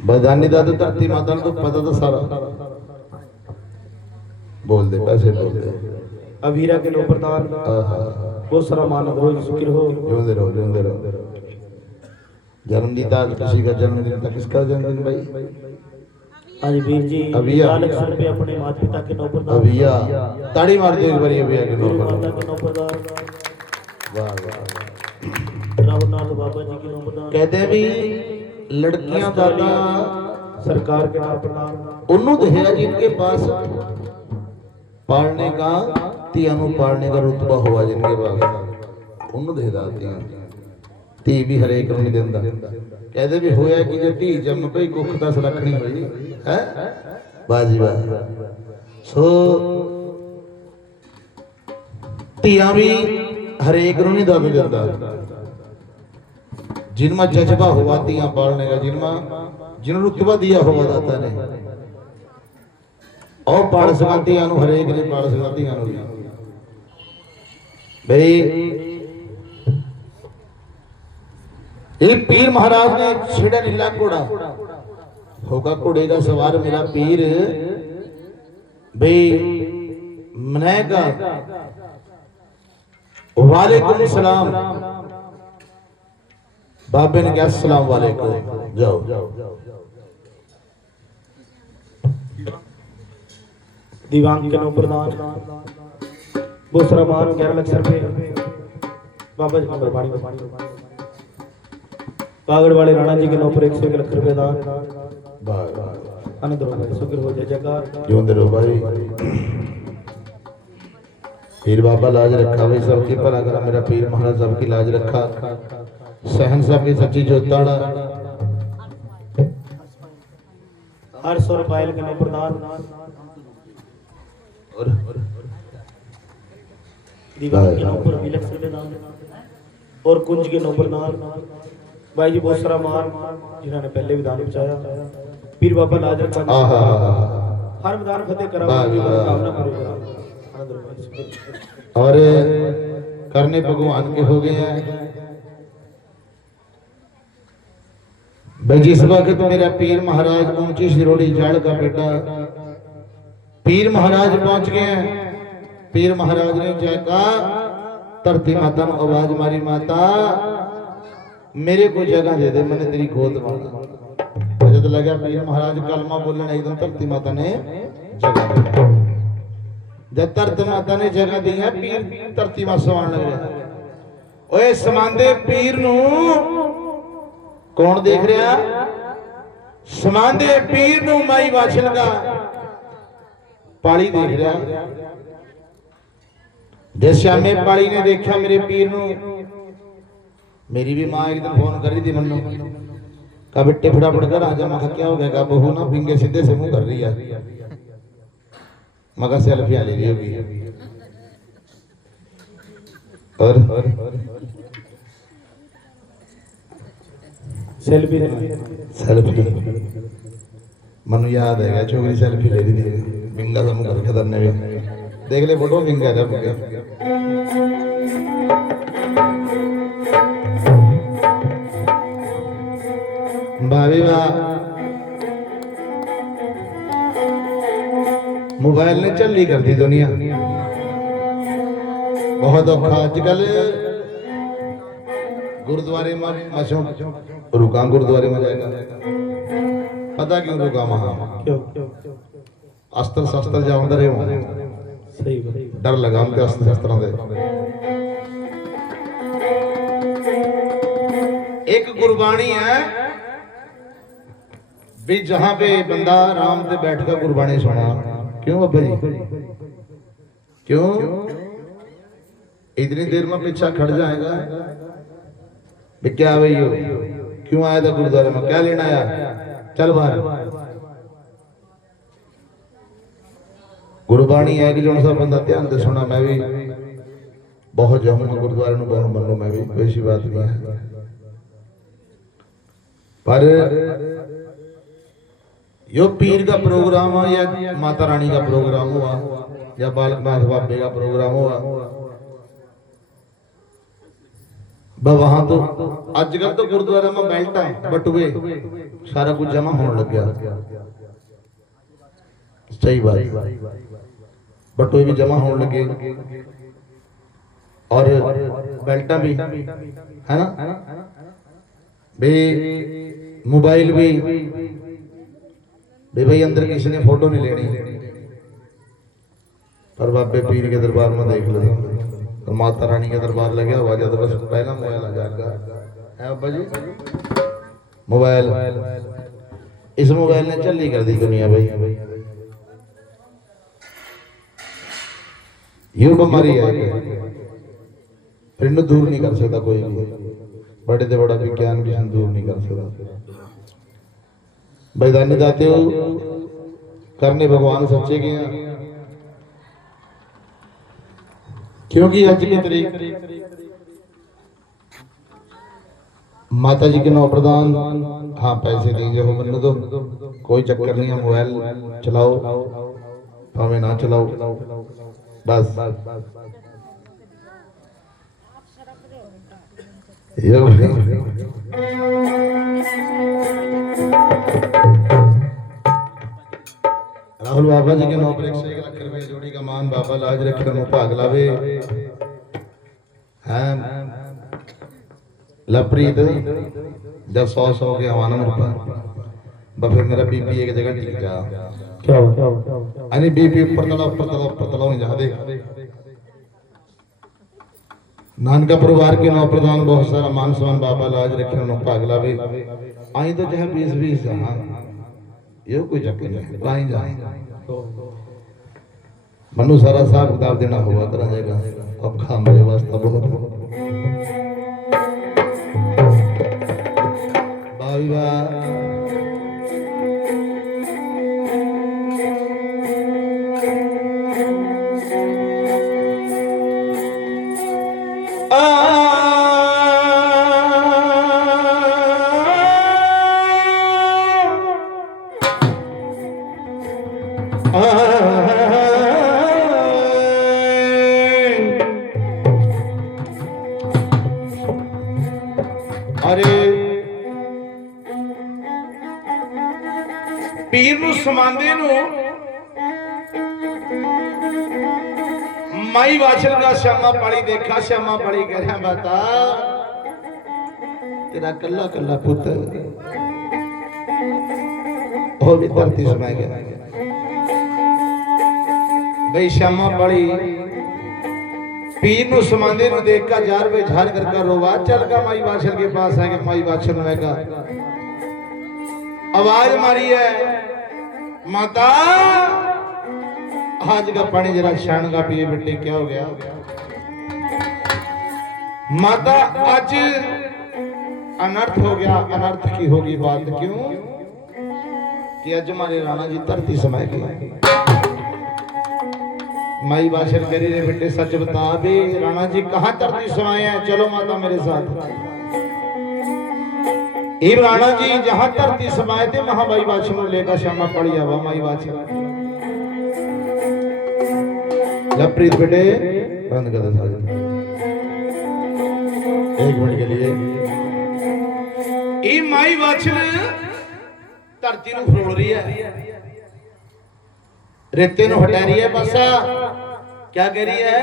बदानी दा तो धरती माता को पता तो सारा, बोल दे पैसे बोल दे। अवीरा के नो प्रधान बहुत सारा मानव रोज शुक्र हो। जिंदे रहो, जिंदे रहो। जन्मदिन था किसी का, जन्मदिन था किसका जन्मदिन भाई? हाँ जी वीर जी। अभिया। 4 लाख रुपए अपने माता पिता के नो प्रधान। अभिया ताड़ी मार दो एक बार अभिया के नो माता पर। के नो प्रधान वाह वाह। राहुलनाथ बाबा जी के नो प्रधान। कहते हैं भी लड़कियां ज्यादा सरकार के नो प्रधान। उन्हों तो है जिनके पास पालने का, तियानु पालने का रुतबा हुआ जिनके पास, उन्हों दे दातियां धी भी हरेक नहीं देंदा। कहते भी होया कि जे धी जम पई कुख 10 रखनी होई है बाजी वाह। सो तियां भी हरेक नु नहीं दद देंदा, जिनमें जज्बा हुआ तियां पालने का, जिन रुतबा दिया हुआ दाता ने, और पाल सकती हरेक ने पाल सकती भाई। एक पीर महाराज ने छेड़ा नीला घोड़ा होगा, घोड़े का सवार मेरा पीर भाई मनेगा। वालेकुम सलाम। बाबे ने कहा सलाम वालेकुम, जाओ। दिवांग के नो प्रधान बहुत सारा मान 11 लाख रुपए बाबा जी नंबर पानी। बागड़ वाले राणा जी के नो पर 101 लाख रुपए दान। आनंद रो भाई, शुक्र हो जय जयकार। जिंदे रहो भाई। पीर बाबा लाज रखा भाई सबकी भला करा, मेरा पीर महाराज सबकी लाज रखा। सहन सबकी सच्ची जोताड़ा। हर सौ पायल के नो प्रधान। और दीवार के नो पर 20 लाख रुपए दान। और कुंज के नो प्रधान भाई जी बहुत सारा मान, जिन्होंने पहले भी दान पहुंचाया। पीर बाबा लाज रखा। हर मैदान फतेह करा, कामना पूरी करा। आनंद रो भाई, शुक्र। और करने भगवान के हो गए हैं भाई। जिस वक्त मेरा पीर महाराज ऊंची सिरोड़ी जड़ का बेटा पीर महाराज पहुंच गए हैं। पीर महाराज ने जयका, धरती माता ने आवाज मारी, माता मेरे को जगह दे दे, मैंने तेरी गोद मांगा। जब लगा पीर महाराज कलमा बोलने, एकदम धरती माता ने जगह दी। जब धरती माता ने जगह दी है, पीर धरती मां सवान लग रहा। ओए समांदे पीर नू कौन देख रहा? समांदे पीर नू माई वाछल का पाली देख रहा। जिस श्यामे पाली ने देखा मेरे पीर नू, मेरी भी मां एक दिन फोन कर रही थी मन्नू, कहा बेटे फटाफट कर आ जा। मैं क्या हो गया? बहू ना फिंगे सीधे से मुंह कर रही है। मगर सेल्फियां ले रही होगी। और सेल्फी मनु याद है छोकरी सेल्फी ले रही थी, बिंगा सा मुंह करके धरने भी देख ले फोटो बिंगा था भाभी वाह। मोबाइल ने चली कर दी दुनिया, बहुत औखा अजकल। गुरुद्वारे में मशो रुका, गुरुद्वारे में जाएगा पता क्यों रुका? वहां अस्त्र शस्त्र जाऊंदा रहे वहां, सही डर लगा उनके अस्त्र शस्त्रों से। एक गुरबाणी है भी जहां पे बंदा आराम से बैठ कर गुरबाणी सुना, क्यों बाबा जी, क्यों इतनी देर में पीछा खड़ जाएगा? क्या भाई हो, क्यों आया था गुरुद्वारे में, क्या लेना आया, चल बाहर। गुरबाणी है कि जो सा बंदा ध्यान से सुना, मैं भी बहुत जाऊंगा गुरुद्वारे में, बहुत मन लो, मैं भी, ऐसी बात नहीं है। पर यो पीर का प्रोग्राम हो या माता रानी का प्रोग्राम हुआ या बालक नाथ बाबे का प्रोग्राम हुआ, वहां तो आजकल तो गुरुद्वारे में बेल्ट है, बटुए सारा कुछ जमा होने लग गया। सही बात, बटुए भी जमा होने लगे और बेल्टा भी है ना, भाई मोबाइल भी भाई अंदर किसी ने फोटो नहीं लेनी, पर बाबे पीर के दरबार में देख लो तो माता रानी के दरबार लगे हुआ जाता, बस पहला मोबाइल आ जाएगा है बाबा जी। मोबाइल, इस मोबाइल ने चली कर दी दुनिया भाई। ये बीमारी है, फिर इन्हें दूर नहीं कर सकता कोई भी, बड़े से बड़ा विज्ञान भी दूर नहीं कर सकता। वैधानिक जाते हो करने भगवान सच्चे के हैं, क्योंकि आज की तारीख माता जी के नौ प्रदान, हाँ पैसे दीजिए हो मन तो कोई चक्कर नहीं है, मोबाइल चलाओ भावे ना चलाओ बस। राहुल बाबा जी के 9 पर 101 रुपए जोड़ी का मान बाबा लाज रखे नो भाग लावे हैं लपरीत जब 100 के हवाना मेरे पास बफे मेरा बीपी एक जगह टिक जा, क्या अरे बीपी ऊपर तला जा दे। नानका परिवार के 9 प्रधान बहुत सारा मान सम्मान बाबा लाज रखे नो भाग लावे आई तो चाहे 20 जहां ये कोई चक्कर नहीं पाई जाए मनु सारा हिसाब किताब देना होगा करा जाएगा, अब खा मेरे वास्ता बहुत भाई वाह। पीर नू समांदे नू माई वाचन का श्यामा पाली देखा, श्यामा पाली कह रहा बता तेरा कल्ला कल्ला पुत्र हो भी धरती समय गया भाई। श्यामा पाली पीर नू समांदे नू देख का जार वे झार कर रोवा चल का माई वाचन के पास है कि माई वाचन का आवाज मारी है माता आज का पानी जरा छान का पिए बेटे, क्या हो गया माता आज अनर्थ हो गया, अनर्थ की होगी बात क्यों कि आज हमारे राणा जी धरती समय के माई भाषण करी रे बेटे सच बता बे राणा जी कहां धरती समाये हैं, चलो माता मेरे साथ। राणा जी जहां धरती समाये थे वहां माई वाचन लेकर श्यामा पड़ी आवा माई वाचन लपरीत बेटे बंद कर दे 1 मिनट के लिए। माई वाचन धरती नू फरोल रही है, रेते नू हटा रही है, बसा क्या कह रही है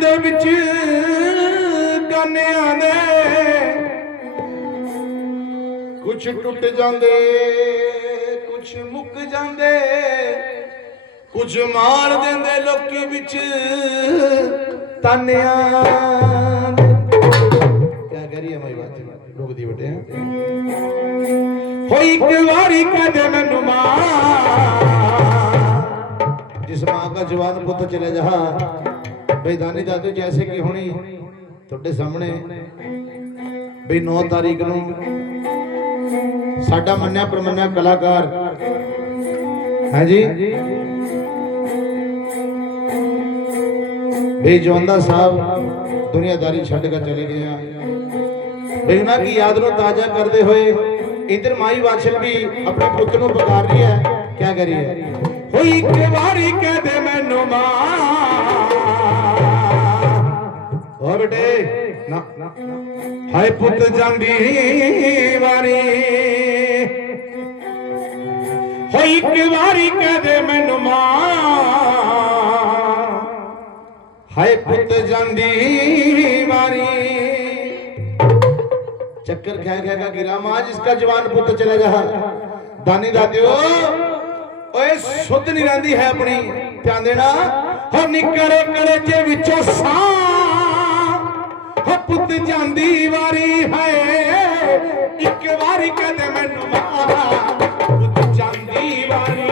ਦੇ ਵਿੱਚ ਗਾਨਿਆਂ ਦੇ ਕੁਛ ਟੁੱਟ ਜਾਂਦੇ ਕੁਛ ਮੁੱਕ ਜਾਂਦੇ ਕੁਛ ਮਾਰ ਦਿੰਦੇ ਲੋਕੀ ਵਿੱਚ ਤਾਨਿਆਂ ਦੇ। क्या करिए हमारी बात रोक दी बेटे होई एक बारी कदे मैनू मां जिस मां का जवान पुत्र चले जा बेदानी दादू जैसे कि हुणी ਤੁਹਾਡੇ ਸਾਹਮਣੇ ਬਈ 9 ਤਾਰੀਖ ਨੂੰ ਸਾਡਾ ਮੰਨਿਆ ਪ੍ਰਮੰਨਿਆ ਕਲਾਕਾਰ ਹੈ ਜੀ बेजवंदा साहब दुनियादारी छड़ कर चले गए बेगना की याद नो ताजा करते हुए इधर माई वाशल भी अपने पुत्र नु पुकार रही है क्या करी है होई एक बारी कह दे मैनू मां ओ बेटे ना हाय पुत जांदी वारी होई एक बारी कह दे मैनू मां हाय पुत जांदी मारी चक्कर कह गिरा मां जिसका जवान पुत चले जा दानी दादियो ओए सुध नहीं रही है अपनी ध्यान देना हो निकले कलेजे विचों सा हो पुत जांदी वारी है एक बारी कहते मैनू मां पुत जांदी वारी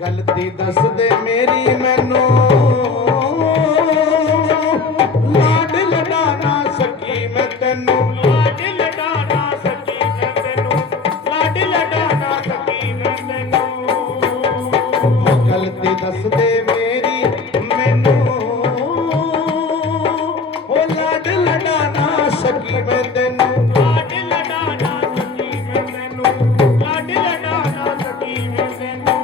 गलती दस दे मेरी मैनू लाड लड़ा ना सकी मैं तेनू लाड लड़ा ना सकी मैं तेनू लाड लड़ा ना सकी मैं तेनू गलती दस दे मेरी मैनू ओ लाड लड़ा ना सकी मैं तेनू लाड लड़ा ना सकी मैं तेनू लाड लड़ा ना सकी मैं तेनू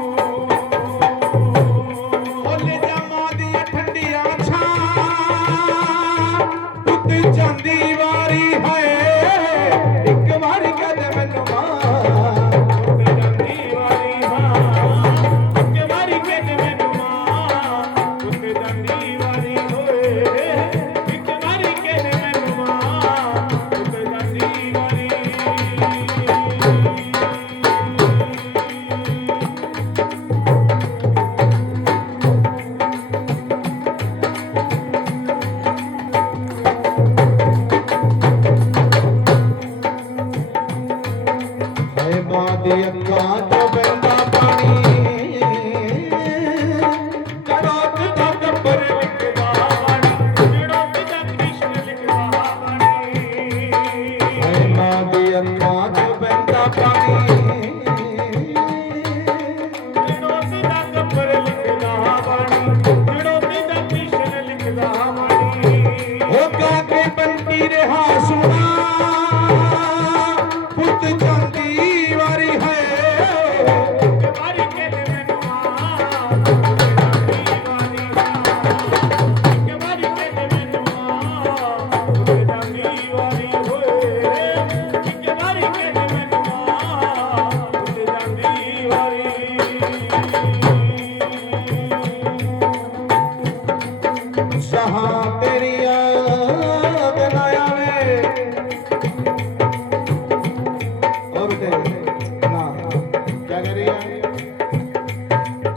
जांदी वारी है एक बारी कहते मैनू मां पुत जांदी वारी हां एक बारी कहते मैनू मां पुत जांदी वारी होए एक बारी कहते मैनू मां पुत जांदी वारी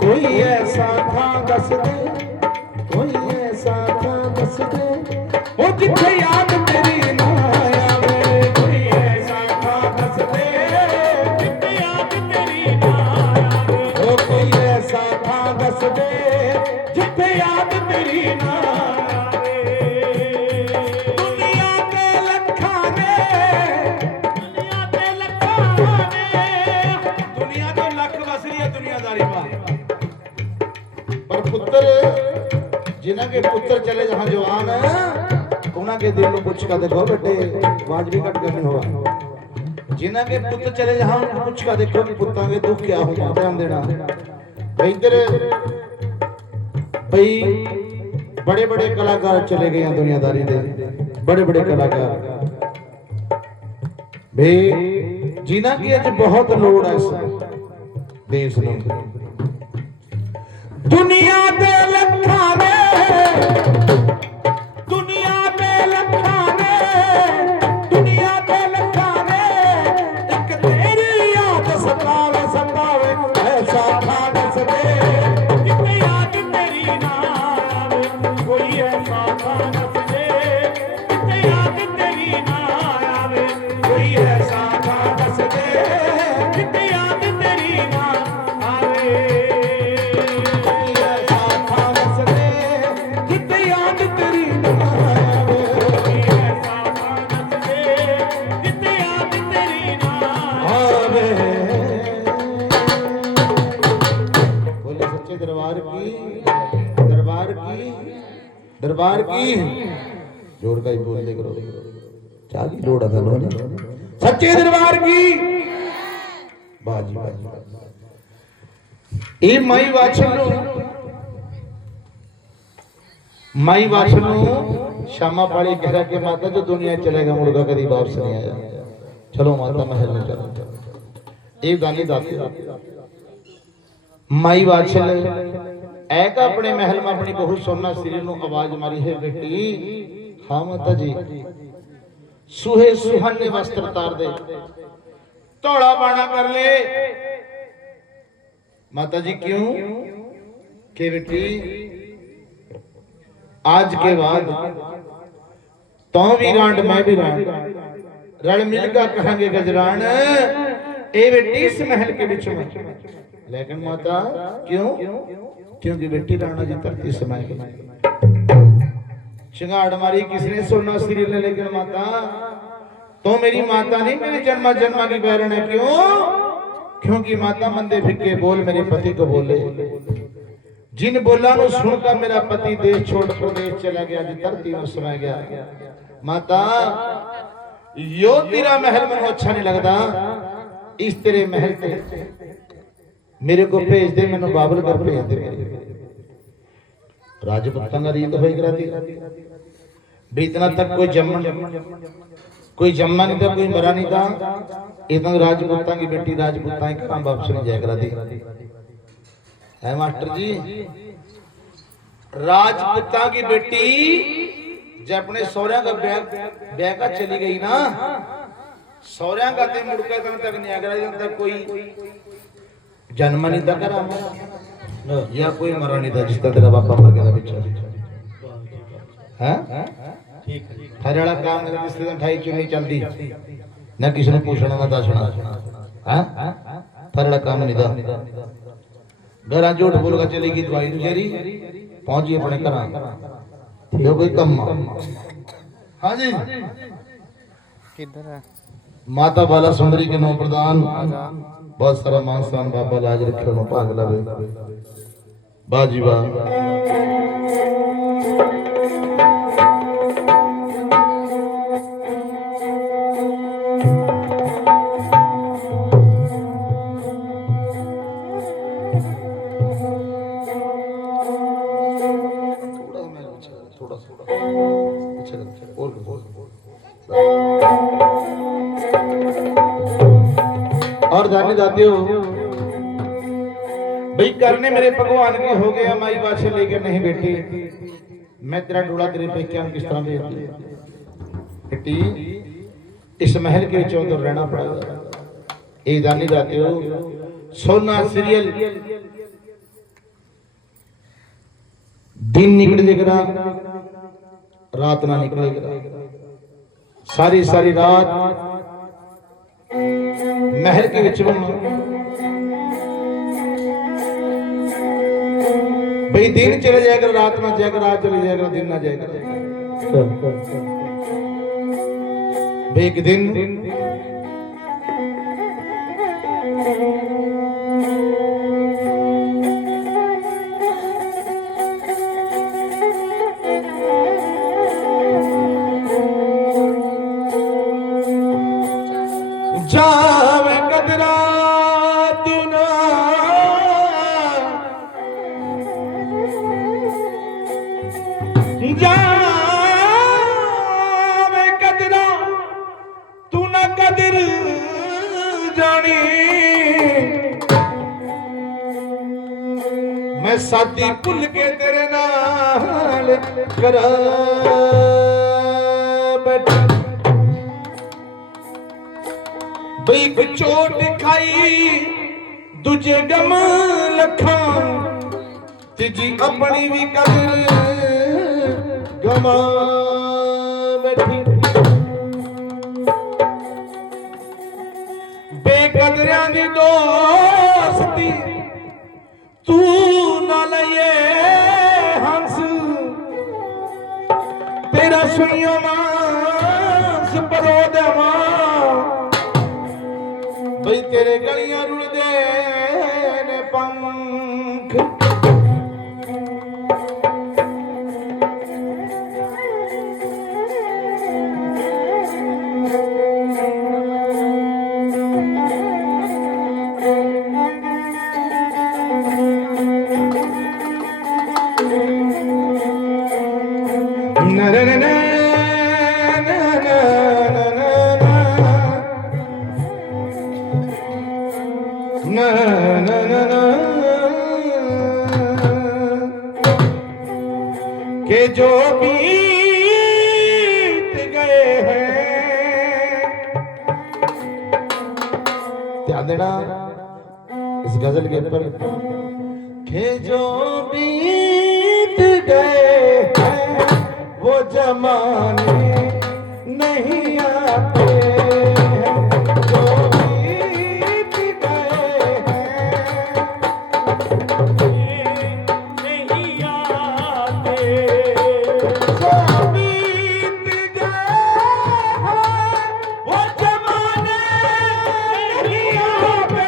कोई ऐसा था दस दे कोई ऐसा था दस दे ओ जिथे याद तेरी ना आवे कोई ऐसा था दस दे जिथे याद तेरी ना आवे ओ कोई ऐसा था दस दे जिथे याद तेरी ना आवे दुनिया के लखां ने दुनिया के लखां ने दुनिया जिन्हें के पुत्र चले जहां जवान उन्हें के दिल में पूछ का देखो बेटे आवाज भी कट करनी होगा जिन्हें के पुत्र चले जहां पूछ का देखो कि पुत्रों के दुख क्या होगा ध्यान देना इधर भाई बड़े बड़े कलाकार चले गए हैं दुनियादारी दे बड़े बड़े कलाकार भाई जिन्हें की अज बहुत लोड़ है देश में दुनिया दे लखा ने दुनिया दे लखा ने दुनिया दे लखा ने एक तेरी याद सतावे सतावे ऐसा खान सके कितनी याद तेरी ना आवे कोई ऐसा खान सके कितनी याद तेरी ना आवे कोई ऐसा खान सके कितनी याद तेरी ना आवे दरबार की जोर का ही बोल दे करो चाह की लोड़ था लो सच्चे दरबार की बाजी ये माई वाछल श्यामा पाली कह रहा कि माता जो दुनिया चलेगा मुर्गा कभी वापस नहीं आया चलो माता महल में चलो एक दानी दाती माई वाछल ऐक अपने महल में अपनी बहू सोना श्री नु आवाज मारी है बेटी हाँ माता जी सुहे सुहाने वस्त्र तार दे तोड़ा बाणा कर ले माता जी क्यों के बेटी आज के बाद तो भी रांड मैं भी रांड रल मिलकर कहेंगे गजरान ए बेटी इस महल के बीच में लेकिन माता क्यों क्योंकि बेटी राणा जी धरती समय चिंगाड़ मारी किसने सोना श्री ले लेकिन माता तो मेरी माता नहीं मेरी जन्मा जन्मा की बैरण है क्यों क्योंकि माता मंदे फिक्के बोल मेरे पति को बोले जिन बोला नु सुनकर मेरा पति देश छोड़ प्रदेश चला गया जी धरती में समा गया माता यो तेरा महल मन अच्छा नहीं लगता इस तेरे महल पे मेरे को भेज दे मैंने बाबल कर भेज दे राजपुतां का रीत होई कराती भी इतना तक कोई जम्मा नहीं था कोई मरा नहीं था इतना राजपुतां की बेटी राजपुतां कहां वापस नहीं जाया कराती है मास्टर जी राजपुतां की बेटी जब अपने सौर्या का ब्याह का चली गई ना सौर्या का ते मुड़के तक नहीं आगरा तक कोई जन्म नहीं था करा या कोई मरा नहीं था जिसका तेरा बापा मर गया था पीछे हैं ठीक है हर वाला काम मेरे रिश्तेदार ठाई चुनी चलती ना किसी ने पूछना ना दसना हैं हर वाला काम नहीं था घर झूठ बोल कर चलेगी दवाई बेचारी पहुंची अपने घर यो कोई कम हाँ जी किधर है माता बाला सुंदरी के नौ प्रदान बहुत सारा मान सम्मान बाबा लाज रखे नो भाग लवे बाजी बा और जाने जाते हो भाई करने मेरे भगवान के हो गया माई बात से लेकर नहीं बेटी मैं तेरा डोला तेरे पे क्या किस तरह भेज बेटी इस महल के चौधर रहना पड़ेगा ये जाने जाते हो सोना सीरियल दिन निकल जाएगा रात ना निकलेगा सारी सारी रात महल के विच भाई दिन चले जाएगा रात ना जाएगा रात चले जाएगा दिन ना जाएगा भाई एक दिन मैं साथी भुल के तेरे नाल करा बैठा बई को चोट खाई दूजे गम लखा तीजी अपनी भी कदर गमा बैठी बेकदरियां दी दोस्ती तू ना लइए हंस तेरा सुनियो मांस परो देवा बई तेरे गलियां रुल दे ने पंख के जो बीत गए हैं ध्यान देना इस गजल के ऊपर के जो बीत गए हैं वो जमाने नहीं आते हैं जो बीत गए हैं नहीं आते जो बीत गए हैं वो जमाने नहीं आते वो जमाने नहीं आते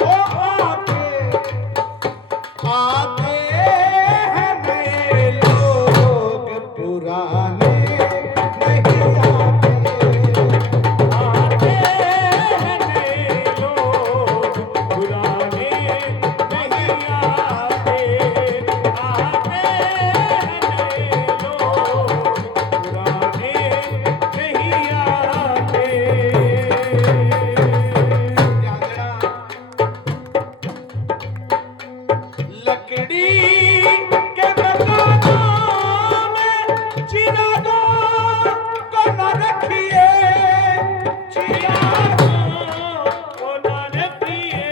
हो आते हैं नए लोग पुराने नहीं आते हैं नए लोग पुराने नहीं आते लकड़ी के मकानों में चिरागों को न रखिए चिरागों को न रखिए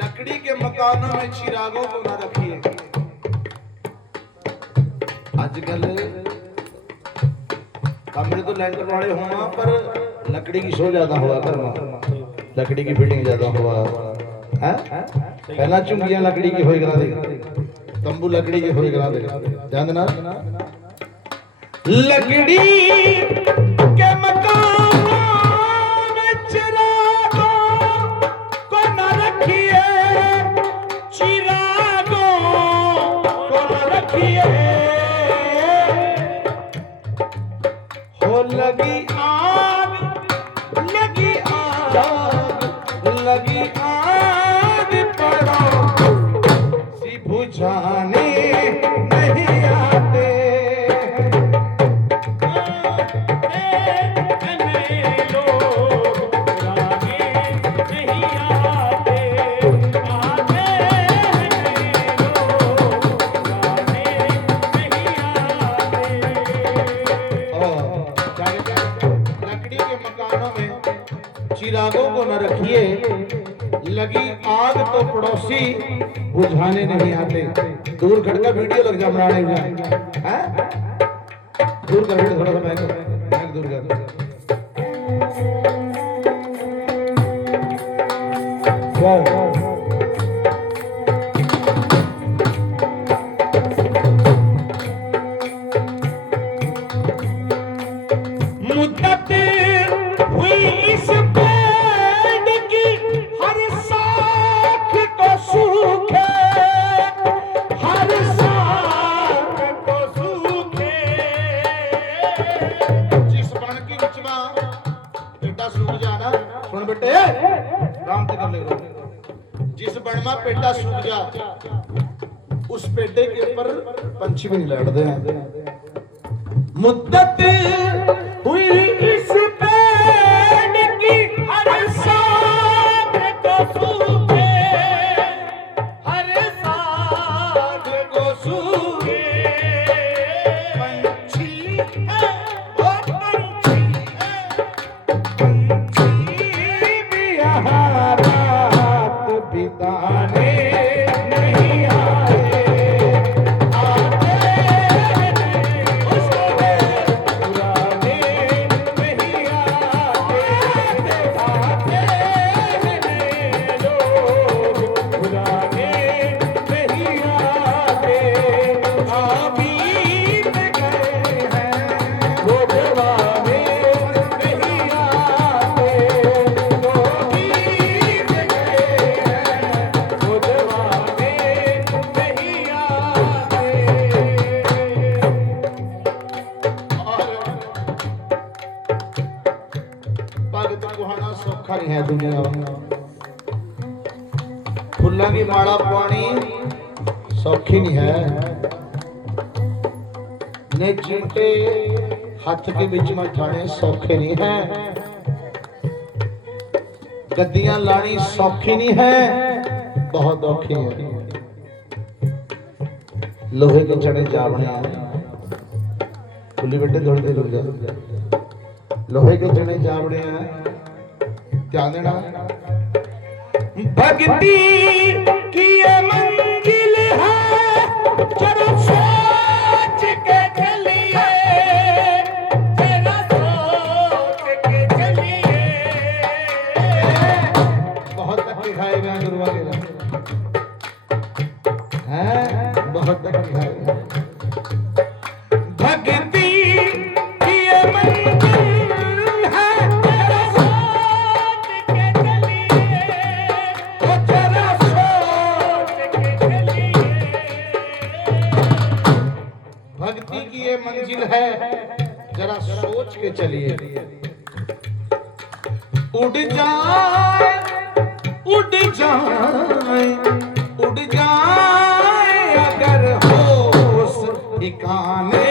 लकड़ी के मकानों में चिरागों को न रखिए आजकल कमरे तो लैंटर वाले हुआ पर लकड़ी की शो ज्यादा हुआ करना लकड़ी की फिटिंग ज्यादा हुआ है पहला चुंगियां लकड़ी की होई करा दे तंबू लकड़ी के होई करा दे ध्यान देना लकड़ी के मकानों में चिरागों को न रखिए चिरागों को न रखिए हो लगी आग पड़ो सी बुझाने नहीं आते लकड़ी के मकानों में चिरागों को न रखिए लगी आग तो पड़ोसी बुझाने नहीं आते दूर खड़ का वीडियो लग जा बनाने में हैं दूर कर वीडियो थोड़ा सा बैक दूर कर वाह मुद्दत हुई इस पेड़ की हर साख को सूखे हर साख को सूखे जिस बन की बिचवा बेटा सूख जाना सुन बेटे राम से कर ले उस पेड़े के ऊपर पंछी भी नहीं लड़ते हैं। मुद्दत हुई इस पेड़ की हर साग को सूखे, हर साग को सूखे। पंछी है वो पंछी है, पंछी भी यहाँ रात बिताने नहीं आए। भगत कुहाना सौखा नहीं है दुनिया फुल्लां की माला पानी सौखी नहीं है ने चिमटे हाथ के बीच में ठाने सौखे नहीं है गद्दियां लानी सौखी नहीं है बहुत औखी है लोहे के चने जावने खुली बेटे थोड़ी देर रुक जा लोहे के चने जावड़े हैं ध्यान देना भक्ति की ये मंजिल है जरा सोच के चलिए, जरा सोच के चलिए। बहुत धक्के खाए हुए हैं गुरुआ के हैं बहुत धक्के खाए हुए हैं भक्ति की ये मंजिल है जरा सोच के चलिए, ओ जरा सोच के चलिए। भक्ति की ये मंजिल है जरा सोच के चलिए उड़ जाए उड़ जाए उड़ जाए अगर होश ठिकाने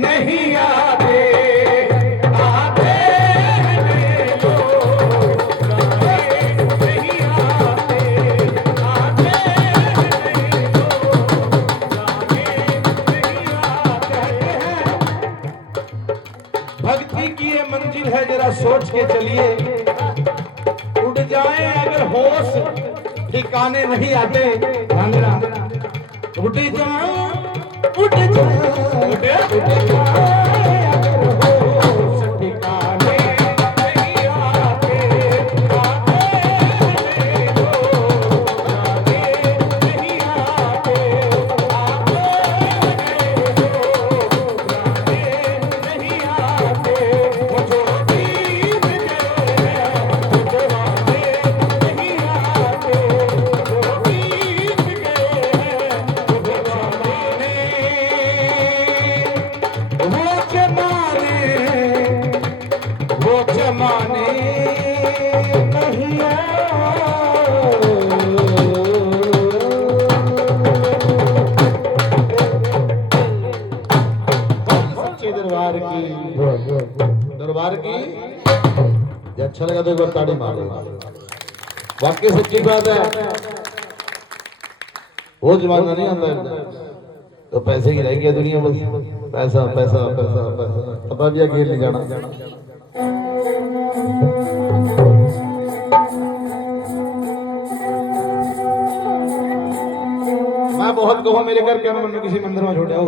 नहीं आते आते हैं लोग नहीं आते आते हैं लोग नहीं आते हैं। भक्ति की ये मंजिल है जरा सोच के चलिए उड़ जाए अगर होश ठिकाने नहीं आते ध्यान देना उड़ जाए उड़ जाए उड़ जाए अगर होश ठिकाने नहीं आते आते हैं लोग नहीं आते आते हैं लोग नहीं आते वो जो बीत गए वो जवाने नहीं आते वो बीत गए वो जवाने वो जमाने नहीं सच्चे दरबार की ये अच्छा लगा तो एक बार ताड़ी मारो वाकई सच्ची बात है वो जमाना नहीं आता तो पैसे की रह गया दुनिया बस पैसा पैसा पैसा पैसा अब भी खेल नहीं जाना मैं बहुत कहूँ मेरे घर के मन किसी मंदिर में छोड़े हो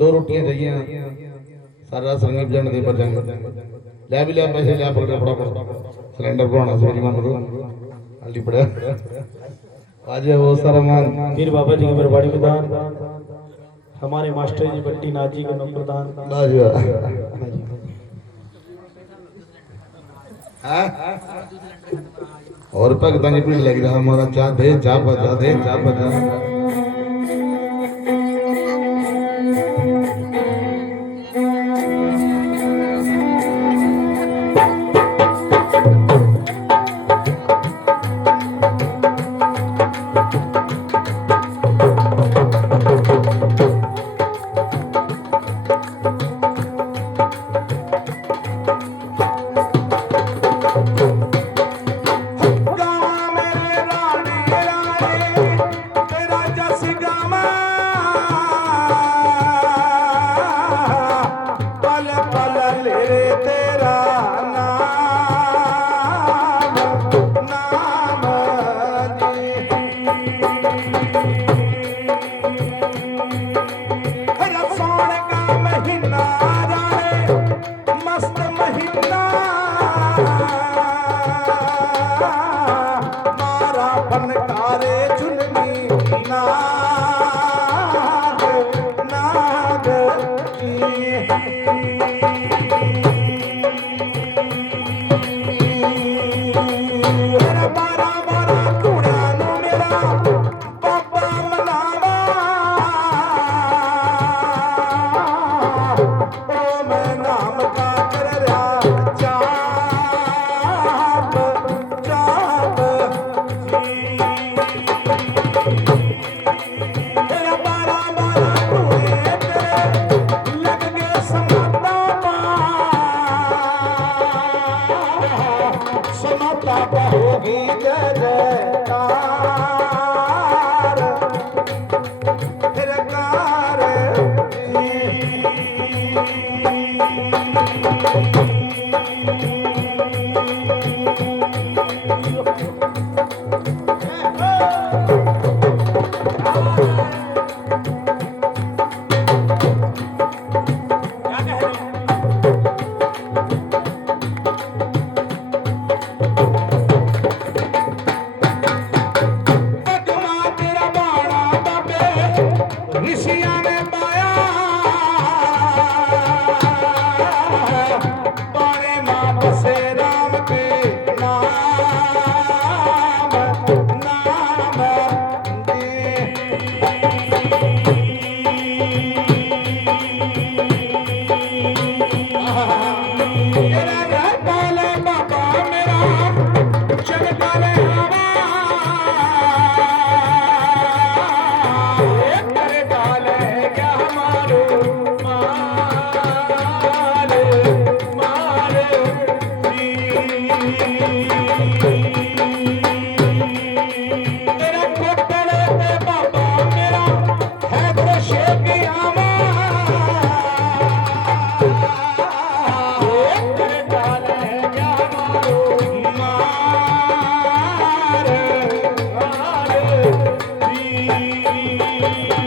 2 रोटियां चाहिए सारा संगीत जन दे पर जंग ले भी ले पैसे ले पकड़ पड़ा सिलेंडर को आना मेरी मन को हल्दी पड़ा आज वो सारा मान फिर बाबा जी के बरवाड़ी में दान हमारे मास्टर जी बट्टी नाथ जी के नाम प्रदान और भगतां की भीड़ लग रहा हमारा चाह दे चाह बजा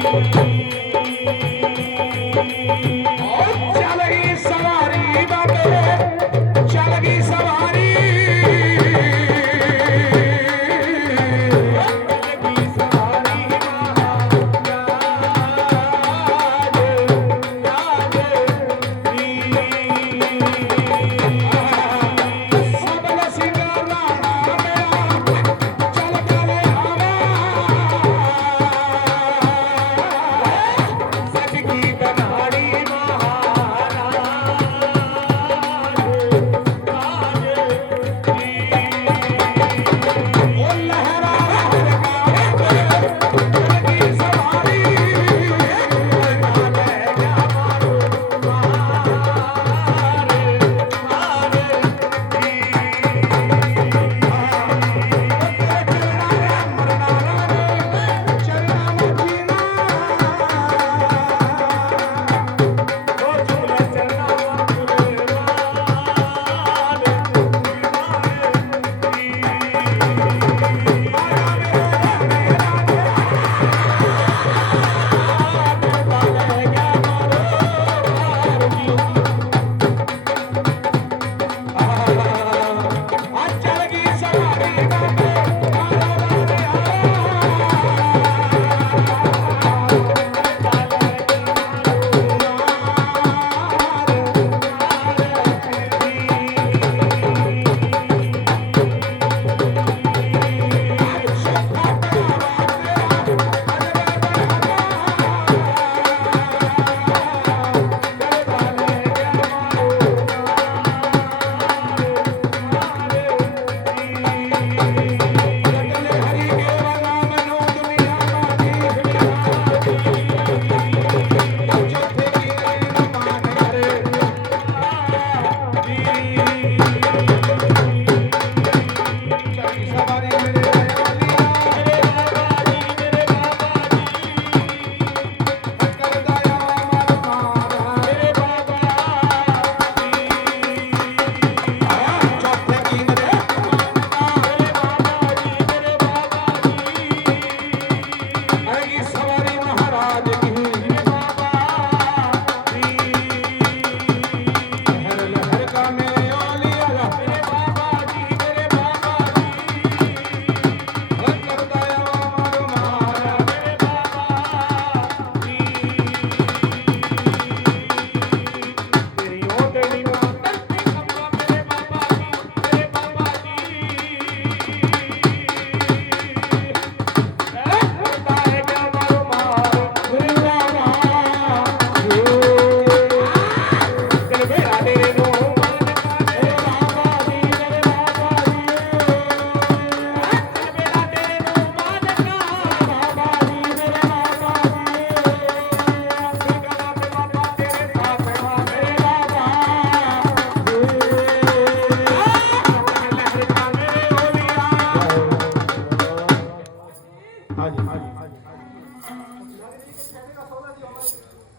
चल गई सवारी बाबे चल गई सवारी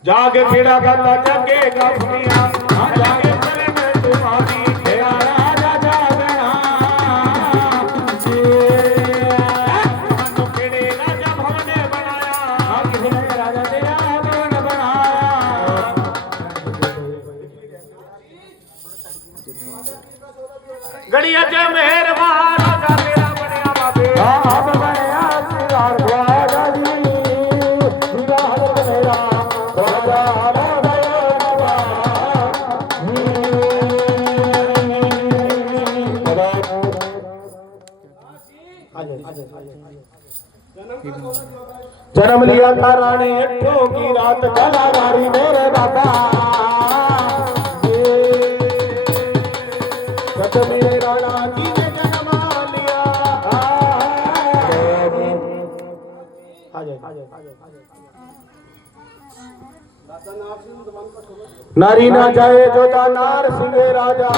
जागे फिरा गला जगे गफनिया जागे चले में तुम्हारी तेरा राजा जागना मनु खेड़े राजा भवन बनाया किसने राजा तेरा भवन बनाया गड़िया च मेहरबान राजा तेरा बनया बाबे आप बनया सिरार ख्वाजा जी सिरार मेरा जन्म लिया था रानी अट्ठों की रात कलाकारी मेरे बाबा मेरे राणा जी ने जन्म लिया नारी ना जाए जो नार सिंह राजा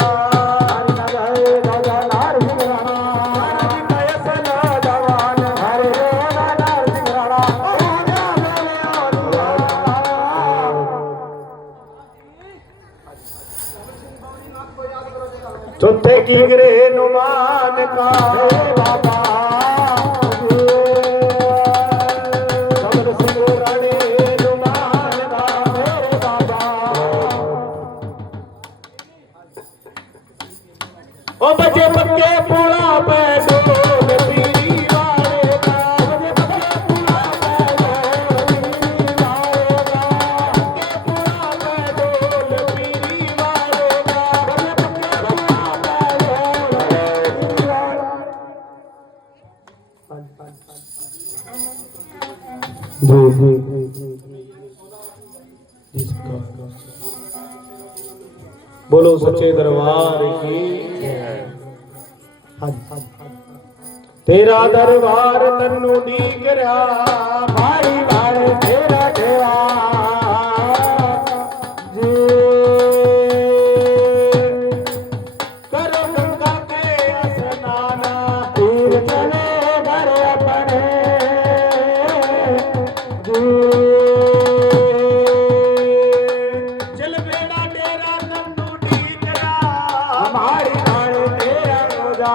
नारी ना जाए राजा नार सिंह राणा चौथे की गिरे नुमान का बाबा सबद सिंह राणे बोलो सच्चे दरबार की तेरा दरबार तन्नू ढीक रहा भारी भार तेरा देवा जी करो गंगा के स्नाना तीर चले घर अपने जी चल बेड़ा डेरा तन्नू ढीक रहा भारी भार तेरा रोजा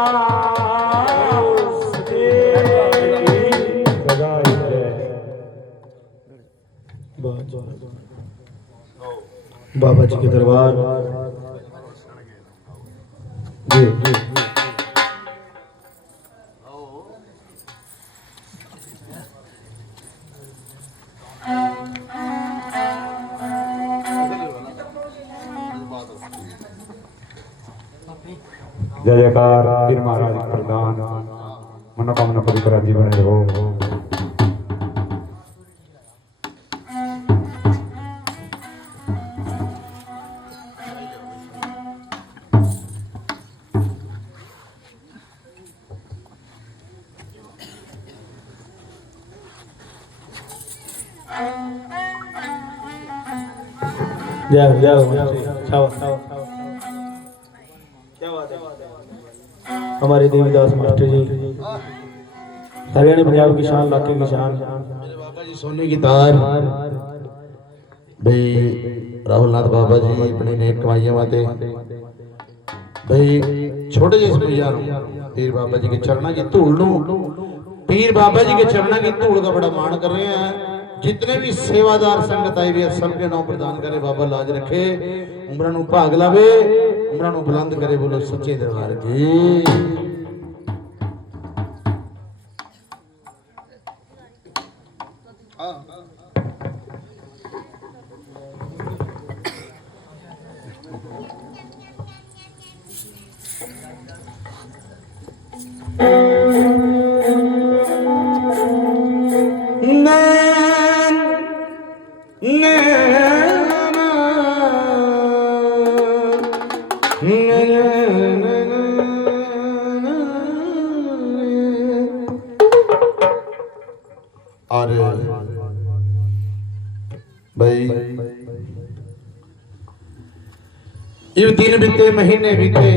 बाबा जी के दरबार जी जी जय जयकार पीर महाराज प्रधान मनोकामना पूरी करा जीवन रहो। जाओ जाओ जाओ क्या बात है हमारे देवीदास मास्टर जी हरियाणा पंजाब की शान इलाके की शान मेरे बाबा जी सोने की तार भाई राहुल नाथ बाबा जी अपनी नेक कमाइयां वाते भाई छोटे ਜਿਹੇ भैया पीर बाबा जी के चरणों की धूल पीर बाबा जी के चरणों की धूल का बड़ा मान कर रहे हैं। जितने भी सेवादार संगत आई हुई है सबके नाम प्रदान करे बाबा लाज रखे उम्र नु भाग लावे उम्र नु बुलंद करे। बोलो सच्चे दरबार की और भाई ये दिन बीते महीने बीते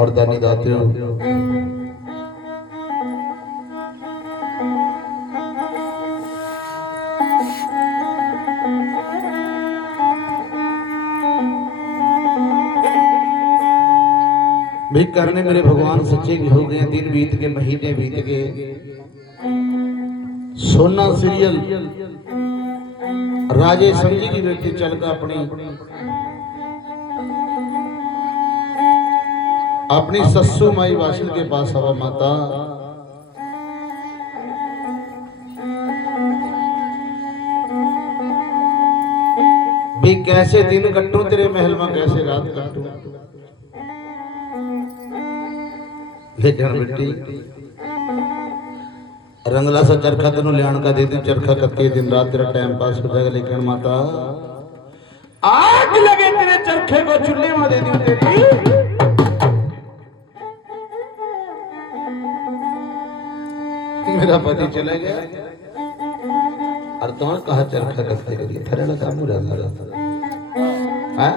और दानी दातियों भी करने मेरे भगवान सच्चे भी हो गए। दिन बीत के महीने बीत गए। सोना सीरियल राजे समझी की बेटी चल का अपनी सस्सू माई वाशिल के पास हवा माता भी कैसे दिन कटूं तेरे महल में कैसे रात कटूं। लेकिन बेटी रंगला सा चरखा तेन लियान का दे दूं चरखा कत्के दिन रात तेरा टाइम पास हो जाएगा। लेकिन माता आग लगे तेरे चरखे को चूल्हे में दे दूं तेरी मेरा पति चला गया और तो कहा चरखा कत्ते करी थरेला का मुरा हां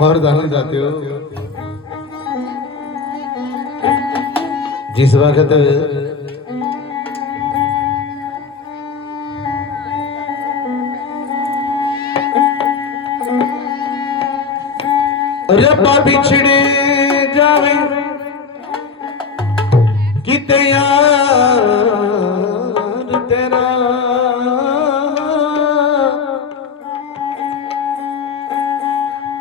और जाने जाते हो जिस वक्त रब्बा बिछड़े जावे किते यार तेरा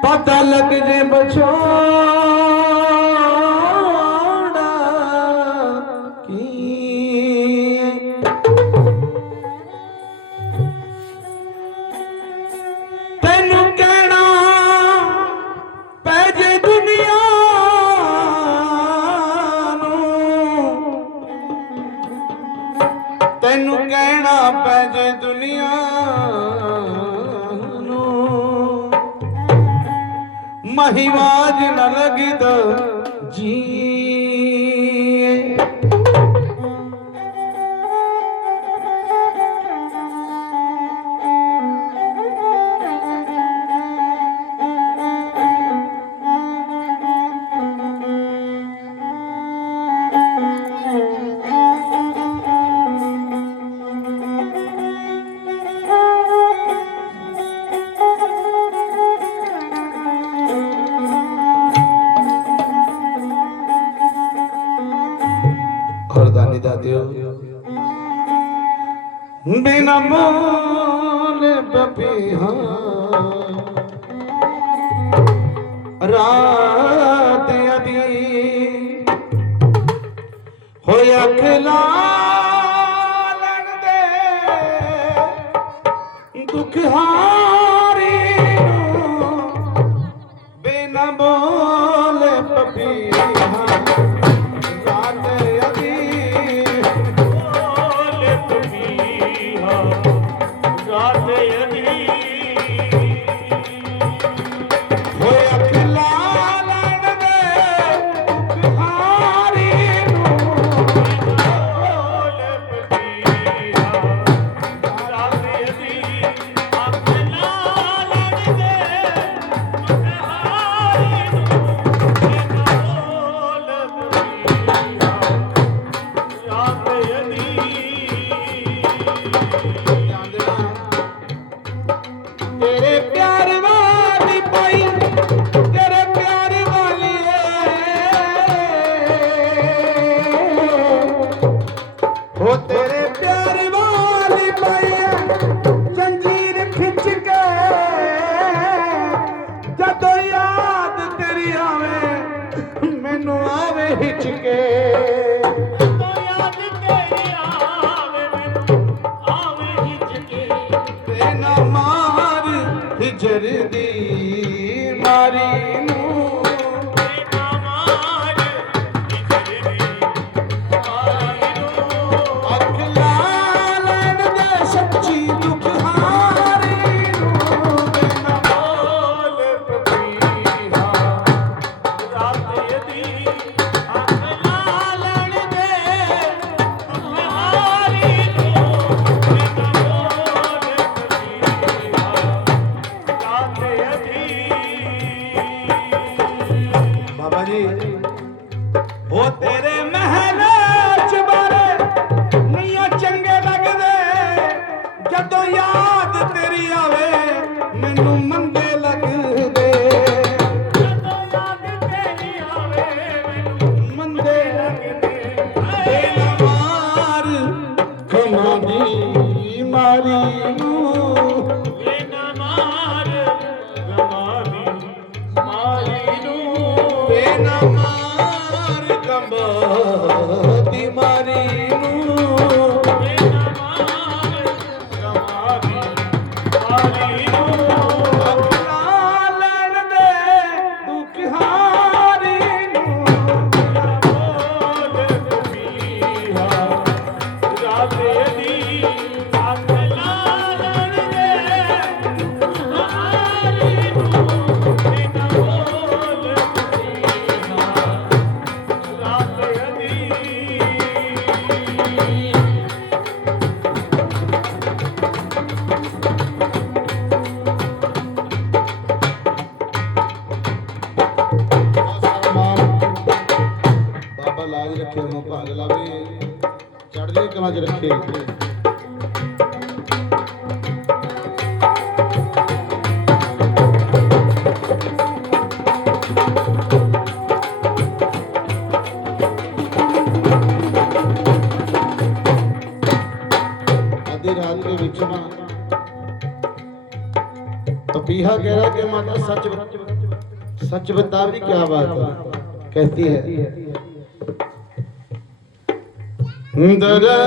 पता लग जे बछोड़ा की तेनू कहना पै जे दुनिया तेनू कहना पै जे दुनिया महिवाज न लगद जी और दानी दाते हो बिना मोल बपिहा रात अदी होया खिलालन दे दुख हारी बिना मोल बपिहा हिजरदी मारी सच्ची दुख हारी बाबा जी वो तेरे महल चबारे नहीं चंगे लगदे जदों याद तेरी आवे मैनू मंदे लगदे जदों याद तेरी आवे मैनू मंदे लगदे तेरा मार कमादी मारी नू तेरा मार कमादी मारी नू तेरा मार कमादी मारी नू तेरा मार कमादी मारी नू अखला लैण दे दुख हारी नू तेरा बोल कबीहा राते दी अखला लैण दे दुख हारी नू तेरा बोल कबीहा राते दी कला च रखे। आधी रात के विच ना पपीहा कह रहा कि माता सच बता भी क्या बात है। कहती है दरा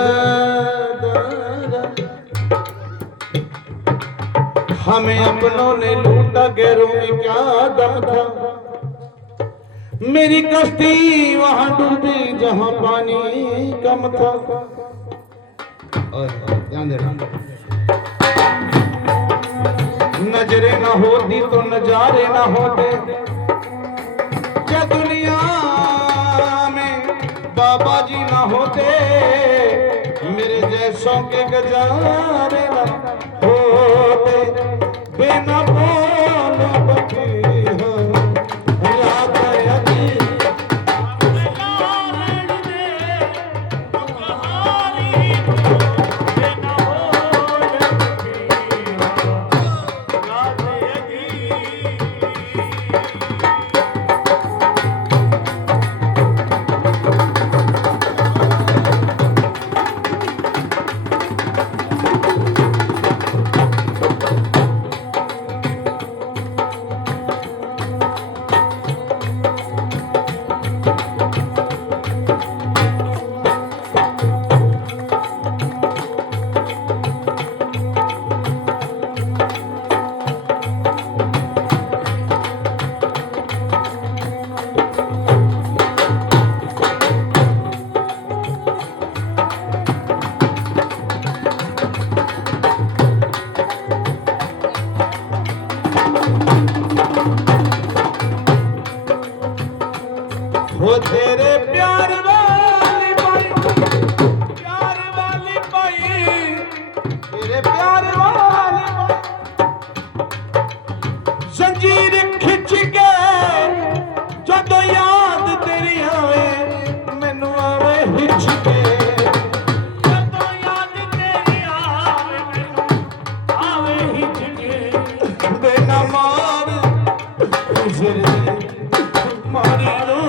हमें अपनों ने लूटा, गैरों में क्या दम था। मेरी कश्ती वहां डूबी जहां पानी कम था। ध्यान देना, नजरे ना होती तो नजारे ना होते। क्या दुनिया में बाबा जी ना होते, मेरे जैसों के गजारे ना होते। बिना बोल बकी हो याद अभी वो तेरे प्यार वाली बाई, प्यार वाली बाई, तेरे प्यार वाली बाई। जंजीर खिंच के जदों याद तेरी आवे, मैनू आवे हिच के। जदों याद तेरी आवे, मैनू आवे हिच के। बेना मार गुजर मारी रो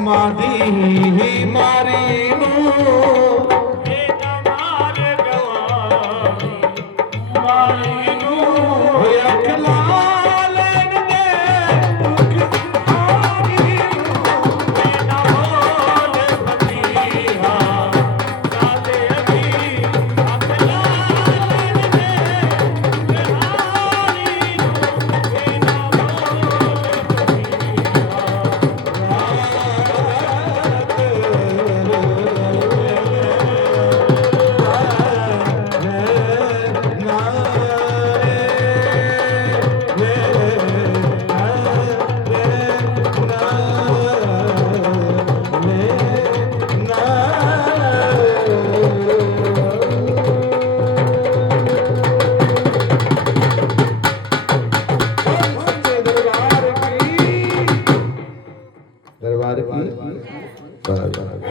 मारी मारी दरबार की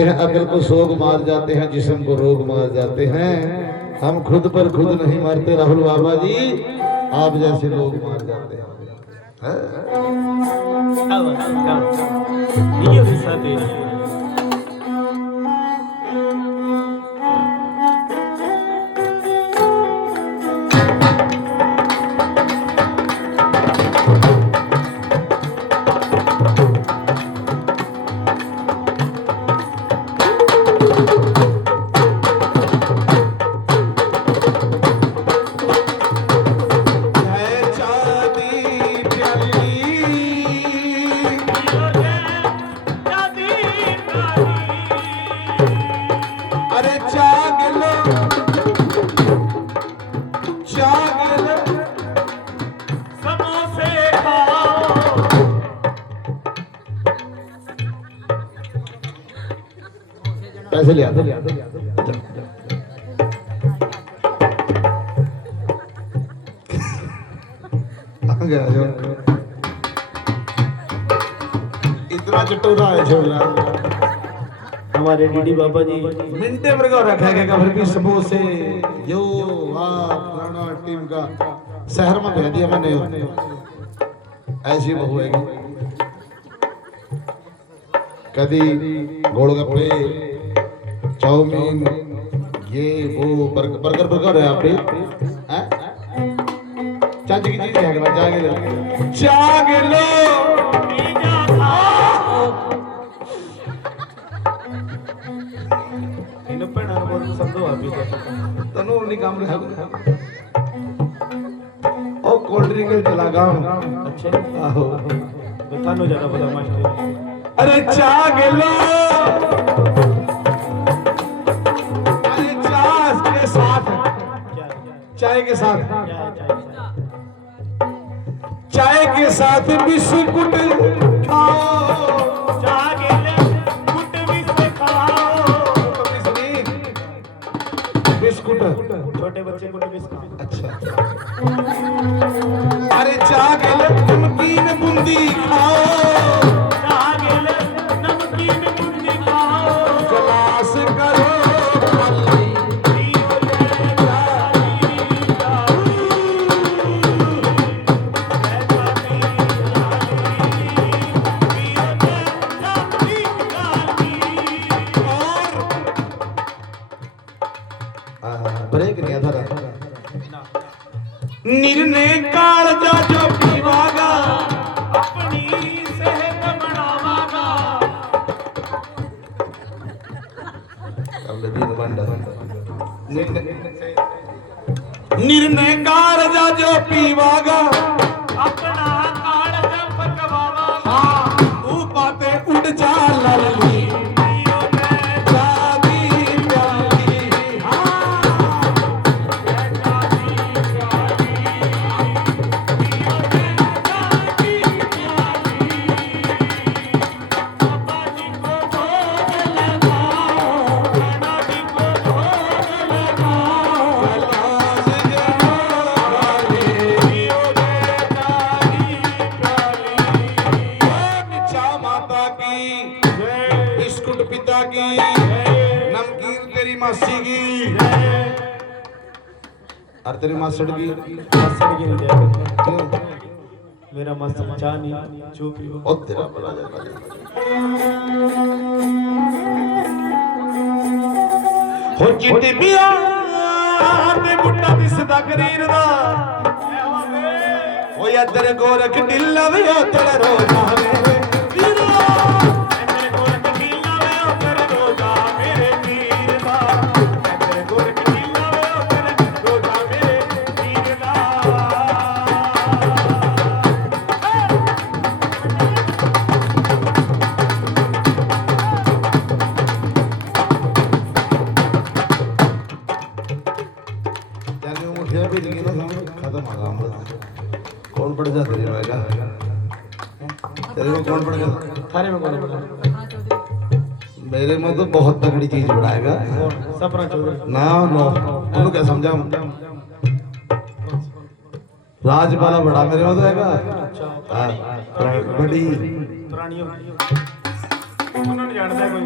कहते हैं अकल को सोग मार जाते हैं, जिस्म को रोग मार जाते हैं। हम खुद पर खुद नहीं मरते राहुल बाबा जी, आप जैसे लोग मार जाते हैं। ये हिस्सा दे रही है। पैसे ले आते इतना चटोरा है छोरा। हमारे डीडी बाबा जी मिनटे भर का रखा गया फिर भी समोसे जो पुराना टीम का शहर में कह दिया मैंने, ऐसी बहू है कभी गोलगप्पे चाउमीन ये वो बर्गर बर्गर है आप भी चाची की चीज है जागे लो इन पेड़ और संदो अभी तनु नहीं काम रहा ओ कोल्ड ड्रिंक चला गांव। अच्छा आहो तो थानो ज्यादा बड़ा मास्टर। अरे जागे लो, अरे चाय के साथ, चाय के साथ, चाय के साथ बिस्कुट खाओ, जागे ले गुट बिस्कुट खाओ। बिस्कुट छोटे बच्चे गुट बिस्कुट। अच्छा अरे जागे ले नमकीन बूंदी खाओ, जागे ले नमकीन बूंदी खाओ। गिलास करो ब्रेक नहीं था निर्णय काल जा जो पीवागा अपनी सेहत बनावागा। निर्णय काल जा जो पीवागा अपना काल जब पकवावागा। हाँ वो बातें उड़ जा लल्ली तेरी मास्टर की मास्टर की नहीं जाएगा। मेरा मास्टर चाह नहीं चुप ही हो। और तेरा बड़ा जाएगा हो चिट्टी पिया ते बुट्टा दिसदा करीर दा ओ या तेरे गोरख ढिल्ला वे ओ तेरे रोजा मेरे वीरा तेरे गोरख ढिल्ला वे ओ तेरे रोजा मेरे वीर दा। तेरे गोरख ढिल्ला वे ओ तेरे रोजा मेरे वीर दा। जाने वो मुठिया भी लगी ना खत्म आ गया कौन पड़ जा तेरे में तेरे में कौन पड़ गया थारे में कौन पड़ा? मेरे में तो बहुत तगड़ी चीज बढ़ाएगा सपना चौधरी। ना नो उन्होंने क्या समझा राजपाला बड़ा मेरे में तो हैगा बड़ी प्राणियों उन्होंने जानता है कोई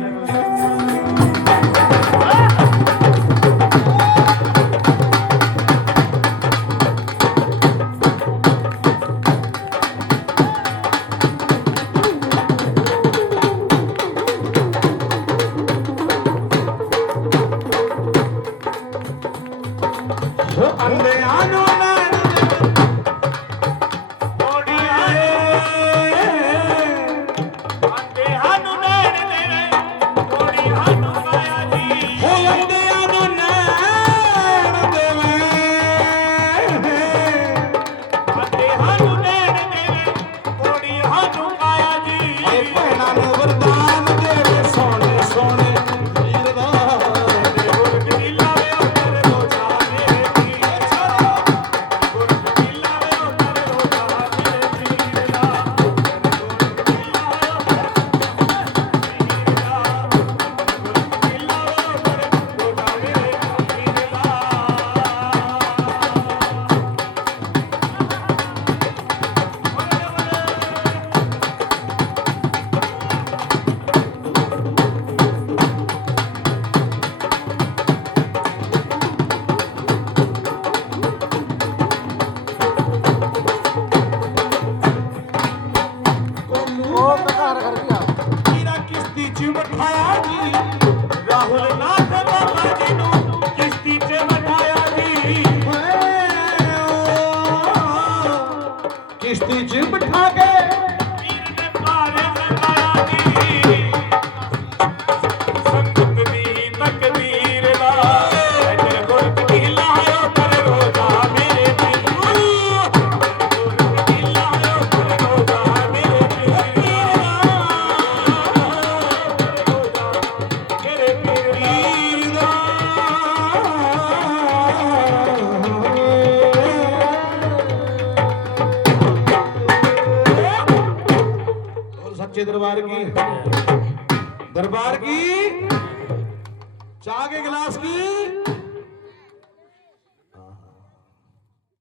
सच्चे दरबार की, दरबार की, चाह के गिलास की।